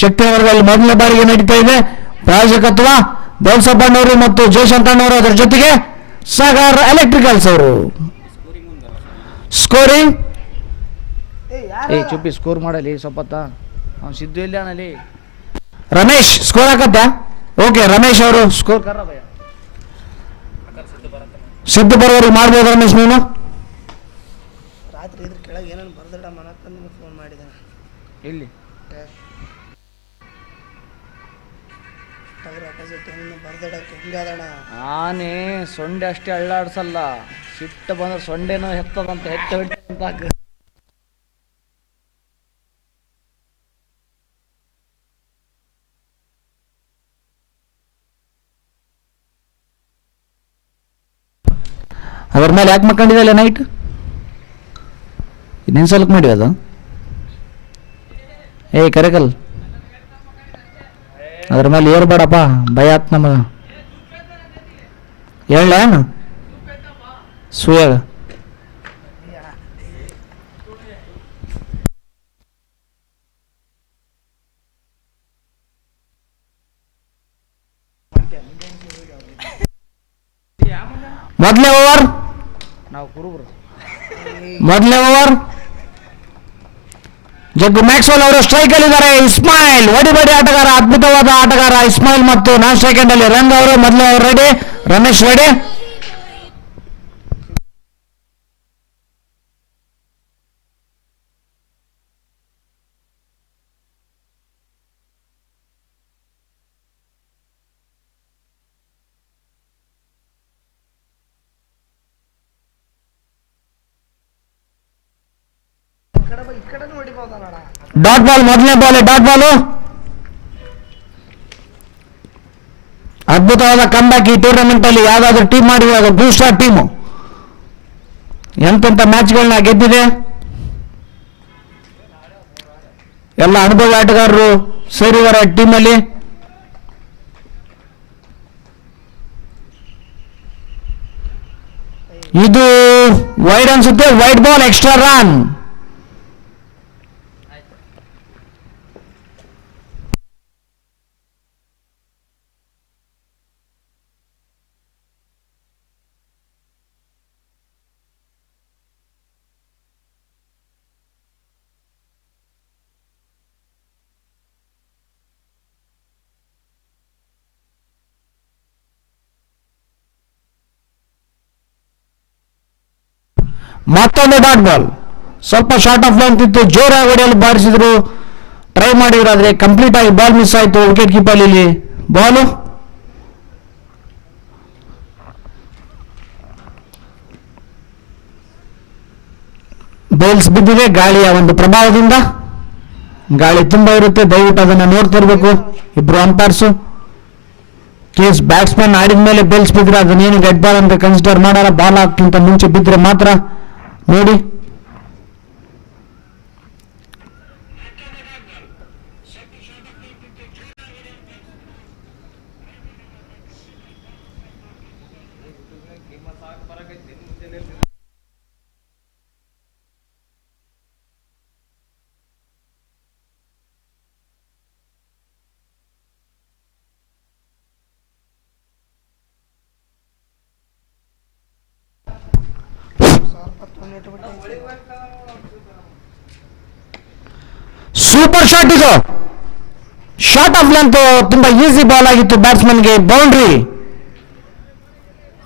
ಶಕ್ತಿನಗರದಲ್ಲಿ ಮೊದಲನೇ ಬಾರಿಗೆ ನಡೀತಾ ಇದೆ. ಪ್ರಾಯೋಜಕತ್ವ ದೇವಸಪ್ಪಣ್ಣವರು ಮತ್ತು ಜಯಶಂಕಣ್ಣವರು, ಅದರ ಜೊತೆಗೆ ಸಾಗರ್ ಎಲೆಕ್ಟ್ರಿಕಲ್ಸ್ ಅವರು. ಸ್ಕೋರಿಂಗ್ ಚುಪ್ಪಿ ಸ್ಕೋರ್ ಮಾಡಲಿ ಸ್ವಲ್ಪತ್ತ ಅವ್ನು ಸಿದ್ದು ಇಲ್ಲ ಅನಲ್ಲಿ. ರಮೇಶ್ ಸ್ಕೋರ್ ಹಾಕತ್ತ. ಓಕೆ, ರಮೇಶ್ ಅವರು ಸ್ಕೋರ್ ಕರ ಭಯ ಸಿದ್ದು ಬರೋರಿಗೆ ಮಾಡ್ಬೋದು. ರಮೇಶ್ ನೀನು ರಾತ್ರಿ ಇದ್ರ ಕೆಳಗೆ ಏನೇನು ಬರ್ದಡ ಮನಕ್ಕಂದು ಫೋನ್ ಮಾಡಿದ್ದಾನೆ. ಇಲ್ಲಿ ಬರ್ದಡಕ್ಕೆ ಹಿಂಗಾದಣ. ಆನೆ ಸೊಂಡೆ ಅಷ್ಟೇ ಅಳ್ಳಾಡ್ಸಲ್ಲ, ಸಿಟ್ಟು ಬಂದ್ರೆ ಸೊಂಡೆನೋ ಹೆತ್ತದಂತ ಹೆಚ್ಚು ಹೊಡಿತಂತ. ಅದ್ರ ಮೇಲೆ ಯಾಕೆ ಮಕ್ಕಂಡಿದಲ್ಲ ನೈಟ್? ಇನ್ನೇನು ಸಲಕ್ಕೆ ಮಾಡಿ ಅದು ಕರೆಕಲ್ ಅದ್ರ ಮೇಲೆ ಏರ್ಬೇಡಪ್ಪ, ಭಯ ಆತ್ ನಮಗ. ಹೇಳ ಸುಯಾಗ ಮೊದಲನೇ ಓವರ್ ನಾವು ಕುರುಬರು. ಮೊದಲನೇ ಓವರ್ ಜಗ್ಗು ಮ್ಯಾಕ್ಸ್ವೆಲ್ ಅವರು ಸ್ಟ್ರೈಕ್ ಅಲ್ಲಿ ಇದ್ದಾರೆ. ಇಸ್ಮಾಯಿಲ್ ಒಡಿಬಡಿ ಆಟಗಾರ, ಅದ್ಭುತವಾದ ಆಟಗಾರ ಇಸ್ಮಾಯಿಲ್ ಮತ್ತು ನಾನ್ ಸೆಕೆಂಡ್ ಅಲ್ಲಿ ರಂಗ್ ಅವರು. ಮೊದಲನೇ over ready, Ramesh ready. Dot ball, ಮೊದಲನೇ ಬಾಲ್ ಡಾಟ್ ಬಾಲು. ಅದ್ಭುತವಾದ ಕಂಬ್ಯಾಕ್ ಈ ಟೂರ್ನಮೆಂಟ್ ಅಲ್ಲಿ ಯಾವ್ದಾದ್ರು ಟೀಮ್ ಮಾಡಿದ್ರೆ ಅದು ಬ್ಲೂ ಸ್ಟಾರ್ ಟೀಮು. ಎಂತೆಂಥ ಮ್ಯಾಚ್ಗಳನ್ನ ಗೆದ್ದಿದೆ. ಎಲ್ಲ ಅನುಭವಿ ಆಟಗಾರರು ಸೇರಿದ್ದಾರೆ ಟೀಮಲ್ಲಿ. ಇದು ವೈಡ್ ಅನ್ಸುತ್ತೆ, ವೈಡ್ ಬಾಲ್, ಎಕ್ಸ್ಟ್ರಾ ರನ್. ಮತ್ತೊಂದು ಡಾಟ್ ಬಾಲ್, ಸ್ವಲ್ಪ ಶಾರ್ಟ್ ಆಫ್ ಲೆಂತ್ ಇತ್ತು, ಜೋರಾಗಿ ಹೊಡೆಯಲು ಬಾರಿಸಿದ್ರು, ಟ್ರೈ ಮಾಡಿದ್ರು, ಆದರೆ ಕಂಪ್ಲೀಟ್ ಆಗಿ ಬಾಲ್ ಮಿಸ್ ಆಯಿತು. ವಿಕೆಟ್ ಕೀಪರ್ ಇಲ್ಲಿ ಬಾಲು. ಬೇಲ್ಸ್ ಬಿದ್ದಿದೆ ಗಾಳಿಯ ಒಂದು ಪ್ರಭಾವದಿಂದ. ಗಾಳಿ ತುಂಬಾ ಇರುತ್ತೆ, ದಯವಿಟ್ಟು ಅದನ್ನು ನೋಡ್ತಿರ್ಬೇಕು ಇಬ್ರು ಅಂಪೈರ್ಸು. ಕೇಸ್ ಬ್ಯಾಟ್ಸ್ಮನ್ ಆಡಿದ ಮೇಲೆ ಬೇಲ್ಸ್ ಬಿದ್ದರೆ ಅದನ್ನೇನು ರೆಡ್ ಬಾಲ್ ಅಂತ ಕನ್ಸಿಡರ್ ಮಾಡಾರ. ಬಾಲ್ ಹಾಕಿಂತ ಮುಂಚೆ ಬಿದ್ದರೆ ಮಾತ್ರ ನೋಡಿ. ಸೂಪರ್ ಶಾಟ್ ಇದು, ಶಾರ್ಟ್ ಆಫ್ ಲೆಂತ್, ತುಂಬಾ ಈಸಿ ಬಾಲ್ ಆಗಿತ್ತು ಬ್ಯಾಟ್ಸ್ಮನ್ಗೆ. ಬೌಂಡ್ರಿ,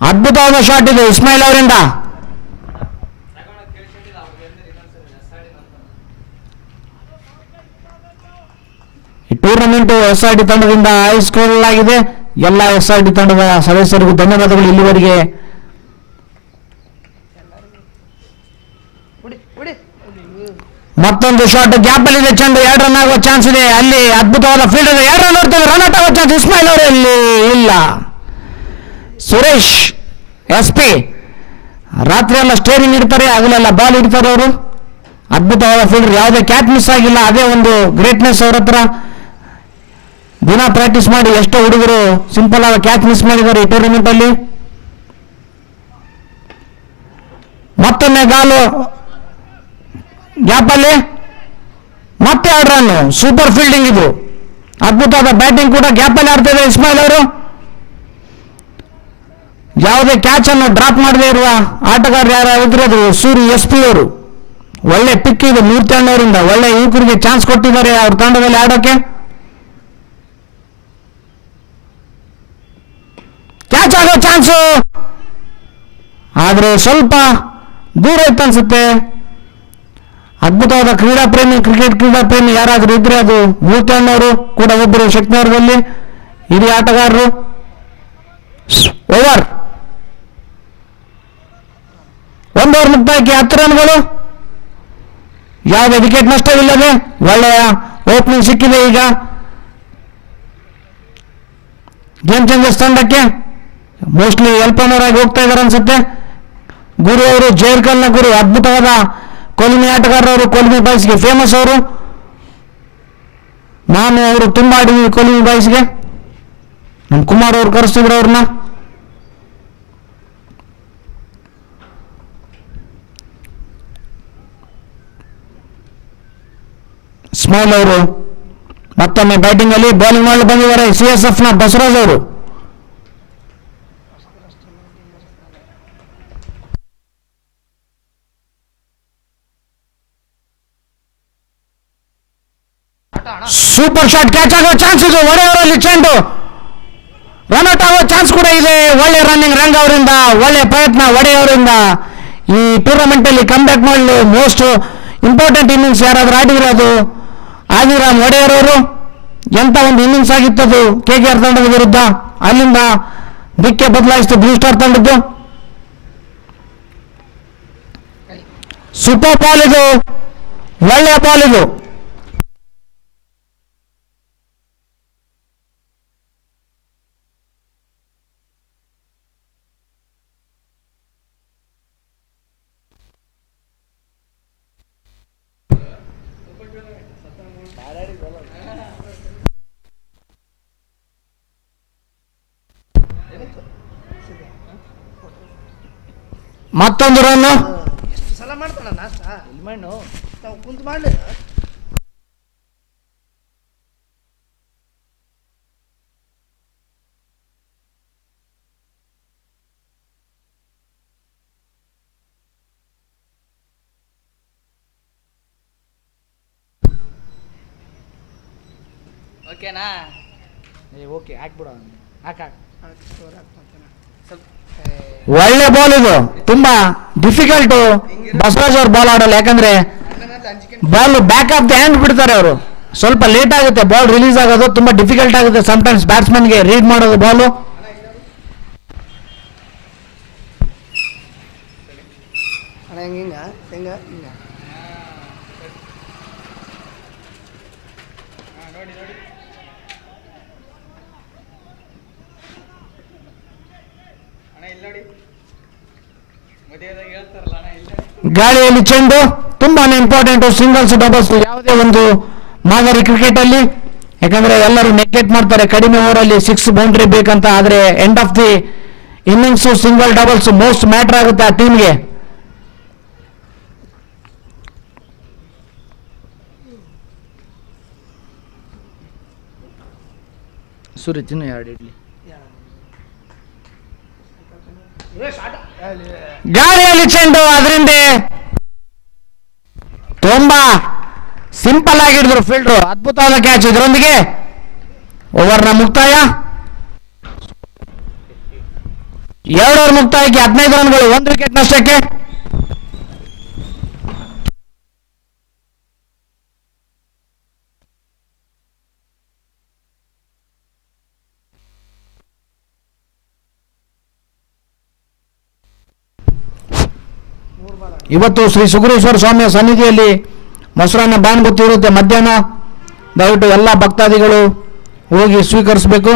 ಅದ್ಭುತವಾದ ಶಾಟ್ ಇದು ಇಸ್ಮಾಯಿಲ್ ಅವರಿಂದ. ಈ ಟೂರ್ನಮೆಂಟ್ SRD ತಂಡದಿಂದ ಆಯ್ದುಕೊಳ್ಳಲಾಗಿದೆ. ಎಲ್ಲ SRD ತಂಡದ ಸದಸ್ಯರಿಗೂ ಧನ್ಯವಾದಗಳು ಇಲ್ಲಿವರೆಗೆ. ಮತ್ತೊಂದು ಶಾಟ್ ಗ್ಯಾಪ್ ಅಲ್ಲಿ ಇದೆ, ಚೆಂಡು 2 ರನ್ ಆಗುವ ಚಾನ್ಸ್ ಇದೆ. ಅಲ್ಲಿ ಅದ್ಭುತವಾದ ಫೀಲ್ಡ್ ಇದೆ, 2 ರನ್ ನೋಡ್ತೇವೆ, ರನ್ ಔಟ್ ಆಗೋ ಚಾನ್ಸ್ ಇಸ್ಮಾಯಿಲ್ ಅವರಲ್ಲಿ ಇಲ್ಲ. ಸುರೇಶ್ SP ರಾತ್ರಿ ಎಲ್ಲ ಸ್ಟೇರಿಂಗ್ ಇಡ್ತಾರೆ, ಹಗಲೆಲ್ಲ ಬಾಲ್ ಇಡ್ತಾರೆ ಅವರು. ಅದ್ಭುತವಾದ ಫೀಲ್ಡರ್, ಯಾವುದೇ ಕ್ಯಾಚ್ ಮಿಸ್ ಆಗಿಲ್ಲ. ಅದೇ ಒಂದು ಗ್ರೇಟ್ನೆಸ್ ಅವ್ರ ಹತ್ರ. ದಿನ ಪ್ರಾಕ್ಟೀಸ್ ಮಾಡಿ ಎಷ್ಟೋ ಹುಡುಗರು ಸಿಂಪಲ್ ಆದ ಕ್ಯಾಚ್ ಮಿಸ್ ಮಾಡಿದ್ದಾರೆ ಈ ಟೂರ್ನಮೆಂಟ್ ಅಲ್ಲಿ. ಮತ್ತೊಮ್ಮೆ ಗಾಲು ಗ್ಯಾಪ್ ಅಲ್ಲಿ, ಮತ್ತೆ 2 ರನ್. ಸೂಪರ್ ಫೀಲ್ಡಿಂಗ್ ಇದು. ಅದ್ಭುತವಾದ ಬ್ಯಾಟಿಂಗ್ ಕೂಡ ಗ್ಯಾಪಲ್ಲಿ ಆಡ್ತಿದ್ದಾರೆ ಇಸ್ಮಾಯಿಲ್ ಅವರು. ಯಾವುದೇ ಕ್ಯಾಚ್ ಅನ್ನು ಡ್ರಾಪ್ ಮಾಡದೇ ಇರುವ ಆಟಗಾರರು ಯಾರಾದ್ರೂ ಅದು ಸೂರಿ ಎಸ್ ಪಿ ಅವರು. ಒಳ್ಳೆ ಪಿಕ್ ಇದೆ ಮೂರ್ತಣ್ಣವರಿಂದ. ಒಳ್ಳೆ ಯುವಕರಿಗೆ ಚಾನ್ಸ್ ಕೊಟ್ಟಿದ್ದಾರೆ ಅವ್ರ ತಂಡದಲ್ಲಿ ಆಡೋಕೆ. ಕ್ಯಾಚ್ ಆಗೋ ಚಾನ್ಸು, ಆದರೆ ಸ್ವಲ್ಪ ದೂರ ಇತ್ತು ಅನ್ಸುತ್ತೆ. ಅದ್ಭುತವಾದ ಕ್ರಿಕೆಟ್ ಕ್ರೀಡಾ ಪ್ರೇಮಿ ಯಾರಾದರೂ ಇದ್ರೆ ಅದು ಮೂರ್ತಣ್ಣವರು ಕೂಡ ಒಬ್ಬರು ಶಕ್ತಿನಗರದಲ್ಲಿ ಹಿರಿಯ ಆಟಗಾರರು. ಓವರ್, 1 ಓವರ್ ಮುಕ್ತಾಯಕ್ಕೆ 10 ರನ್ಗಳು, ಯಾವುದೇ ವಿಕೆಟ್ ನಷ್ಟವಿಲ್ಲದೆ ಒಳ್ಳೆಯ ಓಪನಿಂಗ್ ಸಿಕ್ಕಿದೆ. ಈಗ ಗೇಮ್ ಚೇಂಜರ್ಸ್ ತಂಡಕ್ಕೆ ಮೋಸ್ಟ್ಲಿ ಎಲ್ಪನರ್ ಆಗಿ ಹೋಗ್ತಾ ಇದ್ದಾರೆ ಅನ್ಸುತ್ತೆ. ಗುರು ಅವರು, ಜೈರ್ಕಲ್ನ ಗುರು, ಅದ್ಭುತವಾದ ಕೊಲ್ಮಿ ಆಟಗಾರರು, ಕೊಲ್ಮಿ ಬಾಯ್ಸ್ಗೆ ಫೇಮಸ್ ಅವರು. ನಾನು ಅವರು ತುಂಬ ಆಡಿದ್ವಿ ಕೊಲ್ಮಿ ಬಾಯ್ಸ್ಗೆ. ನಮ್ಮ ಕುಮಾರ್ ಅವರು ಕರೆಸ್ತಿದ್ರು ಅವ್ರನ್ನ. ಇಸ್ಮಾಯಿಲ್ ಅವರು ಮತ್ತೊಮ್ಮೆ ಬ್ಯಾಟಿಂಗ್ ಅಲ್ಲಿ, ಬೌಲಿಂಗ್ ಮಾಡಲು ಬಂದಿದ್ದಾರೆ CSF ನ ಬಸವರಾಜ್ ಅವರು. ಸೂಪರ್ ಶಾಟ್, ಕ್ಯಾಚ್ ಆಗೋ ಚಾನ್ಸ್ ಇದು. ಒಡೆಯವರಲ್ಲಿ ಚೆಂಡು ರನ್ಔಟ್ ಆಗೋ ಚಾನ್ಸ್ ಕೂಡ ಇದೆ. ಒಳ್ಳೆ ರನ್ನಿಂಗ್ ರಂಗ್ ಅವರಿಂದ, ಒಳ್ಳೆ ಪ್ರಯತ್ನ ಒಡೆಯವರಿಂದ. ಈ ಟೂರ್ನಮೆಂಟ್ ಅಲ್ಲಿ ಕಮ್ ಬ್ಯಾಕ್ ಮಾಡಲು ಮೋಸ್ಟ್ ಇಂಪಾರ್ಟೆಂಟ್ ಇನ್ನಿಂಗ್ಸ್ ಯಾರಾದ್ರೂ ಆಡಿದ್ರೆ ಅದು ಆದಿರಾಮ್ ಒಡೆಯರವರು. ಎಂತ ಒಂದು ಇನ್ನಿಂಗ್ಸ್ ಆಗಿತ್ತದು KKR ತಂಡದ ವಿರುದ್ಧ. ಅಲ್ಲಿಂದ ದಿಕ್ಕೆ ಬದಲಾಯಿಸಿತು ಬ್ಲೂ ಸ್ಟಾರ್ ತಂಡದ್ದು. ಸೂಪರ್ ಬಾಲ್ ಇದು, ಒಳ್ಳೆಯ ಬಾಲ್ ಇದು. ಮತ್ತೊಂದು ರನ್. ಎಷ್ಟು ಸಲ ಮಾಡ್ತಾನ ನಾಷ್ಟ ಇಲ್ಲಿ ಮಣ್ಣು ನಾವು ಕುಂತು ಮಾಡಲಿಲ್ಲ. ಓಕೆನಾ? ಓಕೆ, ಹಾಕ್ಬಿಡ, ಹಾಕ. ಸ್ಟೋರ್ ಹಾಕ್ಕೊಂತೇನೆ ಸ್ವಲ್ಪ. ಒಳ್ಳೆ ಬಾಲ್ ಇದು, ತುಂಬಾ ಡಿಫಿಕಲ್ಟ್ ಬಸವರಾಜ್ ಅವ್ರು ಬಾಲ್ ಆಡಲ್ಲ. ಯಾಕಂದ್ರೆ ball back of the hand ಬಿಡ್ತಾರೆ ಅವರು. ಸ್ವಲ್ಪ ಲೇಟ್ ಆಗುತ್ತೆ ಬಾಲ್ ರಿಲೀಸ್ ಆಗೋದು, ತುಂಬಾ ಡಿಫಿಕಲ್ಟ್ ಆಗುತ್ತೆ ಸಮ್ಟೈಮ್ಸ್ ಬ್ಯಾಟ್ಸ್ಮನ್ಗೆ ರೀಡ್ ಮಾಡೋದು ಬಾಲು. ಅಣ್ಣ ಹಿಂಗ ಹಿಂಗ ಹಿಂಗ ಗಾಳಿಯಲ್ಲಿ ಚೆಂಡು ತುಂಬಾನೇ ಇಂಪಾರ್ಟೆಂಟ್. ಸಿಂಗಲ್ಸ್, ಡಬಲ್ಸ್, ಯಾವುದೇ ಒಂದು ಮಾದರಿ ಕ್ರಿಕೆಟ್ ಅಲ್ಲಿ. ಯಾಕಂದ್ರೆ ಎಲ್ಲರೂ ನೆಗ್ಲೆಕ್ಟ್ ಮಾಡ್ತಾರೆ ಕಡಿಮೆ ಓವರಲ್ಲಿ 6 ಬೌಂಡ್ರಿ ಬೇಕಂತ. ಆದ್ರೆ end of the innings single doubles most matter ಆಗುತ್ತೆ ಆ ಟೀಮ್ಗೆ. ಸೂರ್ಯ ತಿನ್ನು 2 ಇಡ್ಲಿ. ಗಾಳಿಯಲ್ಲಿ ಚೆಂಡು, ಅದರಿಂದ ತುಂಬಾ ಸಿಂಪಲ್ ಆಗಿಡಿದ್ರು ಫೀಲ್ಡರ್. ಅದ್ಭುತವಾದ ಕ್ಯಾಚ್. ಇದರೊಂದಿಗೆ ಓವರ್ನ ಮುಕ್ತಾಯ. 2 ಓವರ್ ಮುಕ್ತಾಯಕ್ಕೆ 15 ರನ್ಗಳು, 1 ವಿಕೆಟ್ ನಷ್ಟಕ್ಕೆ. ಇವತ್ತು ಶ್ರೀ ಸುಗ್ರೀಶ್ವರ ಸ್ವಾಮಿಯ ಸನ್ನಿಧಿಯಲ್ಲಿ ಮೊಸರನ್ನ ಬಾಣಗುತ್ತಿ ಇರುತ್ತೆ ಮಧ್ಯಾಹ್ನ. ದಯವಿಟ್ಟು ಎಲ್ಲ ಭಕ್ತಾದಿಗಳು ಹೋಗಿ ಸ್ವೀಕರಿಸಬೇಕು.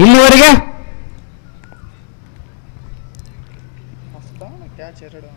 ಇಲ್ಲಿವರೆಗೆ ಕ್ಯಾಚ್ ಎರಡು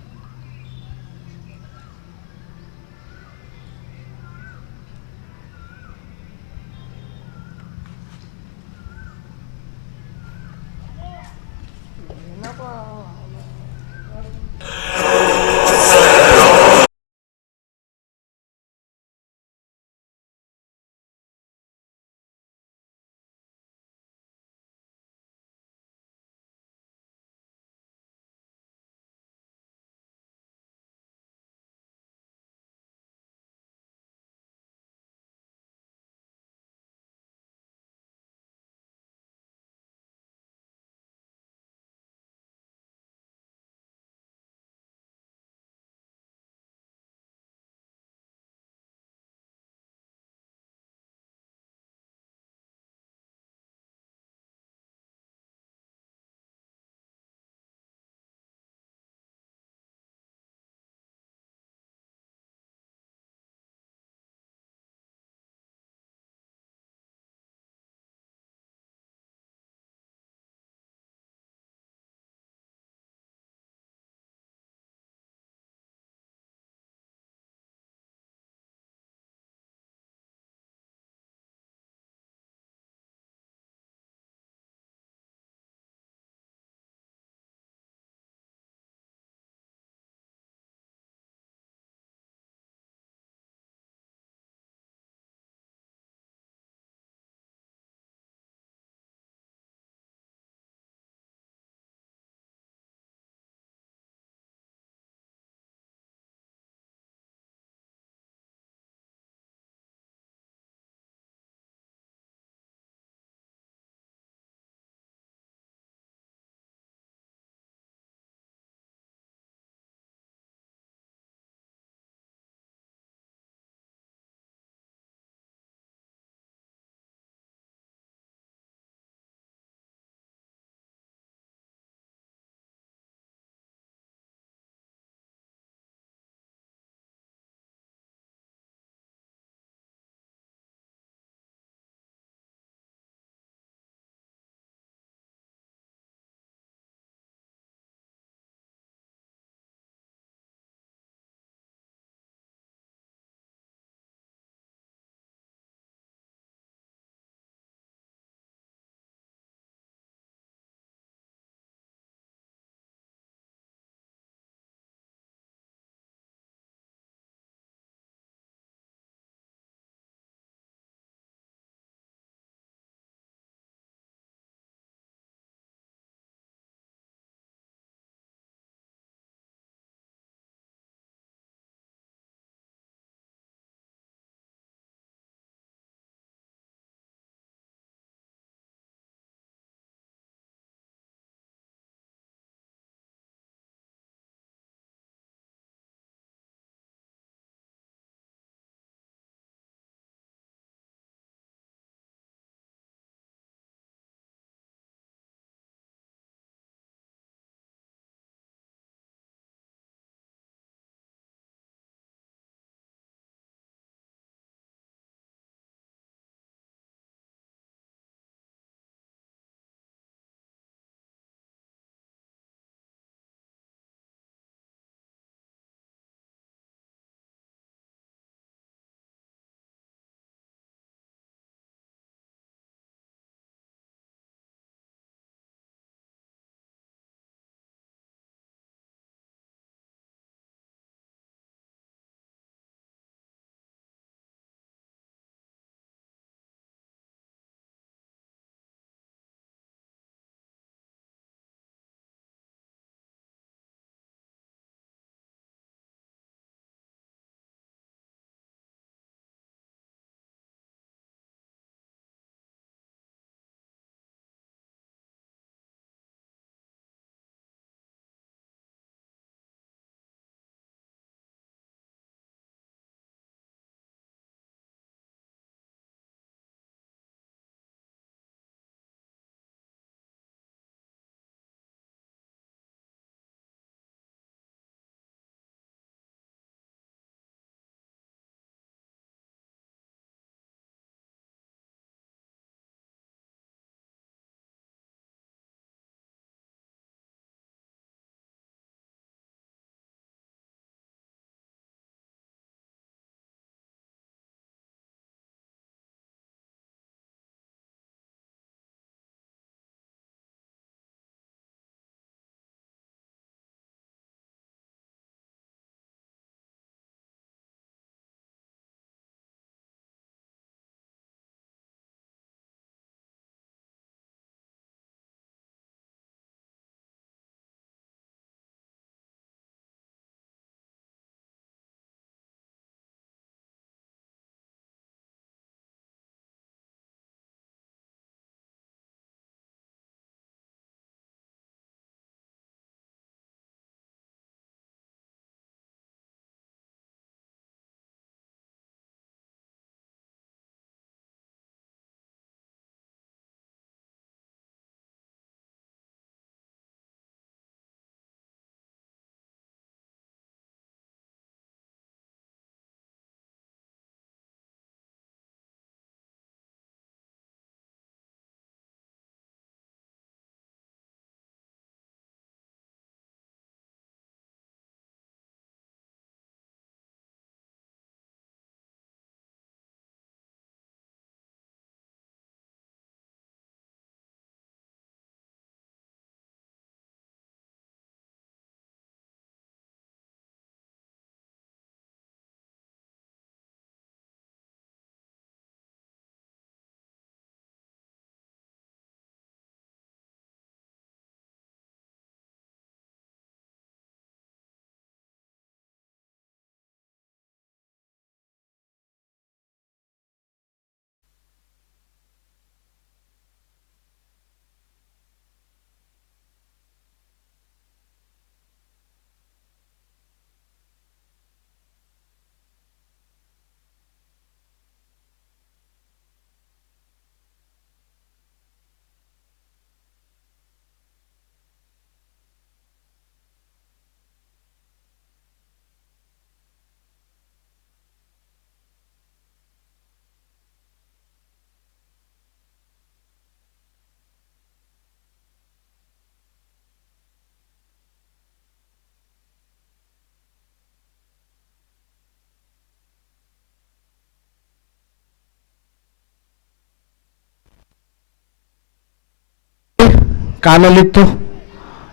ಕಾಲಲ್ಲಿತ್ತು.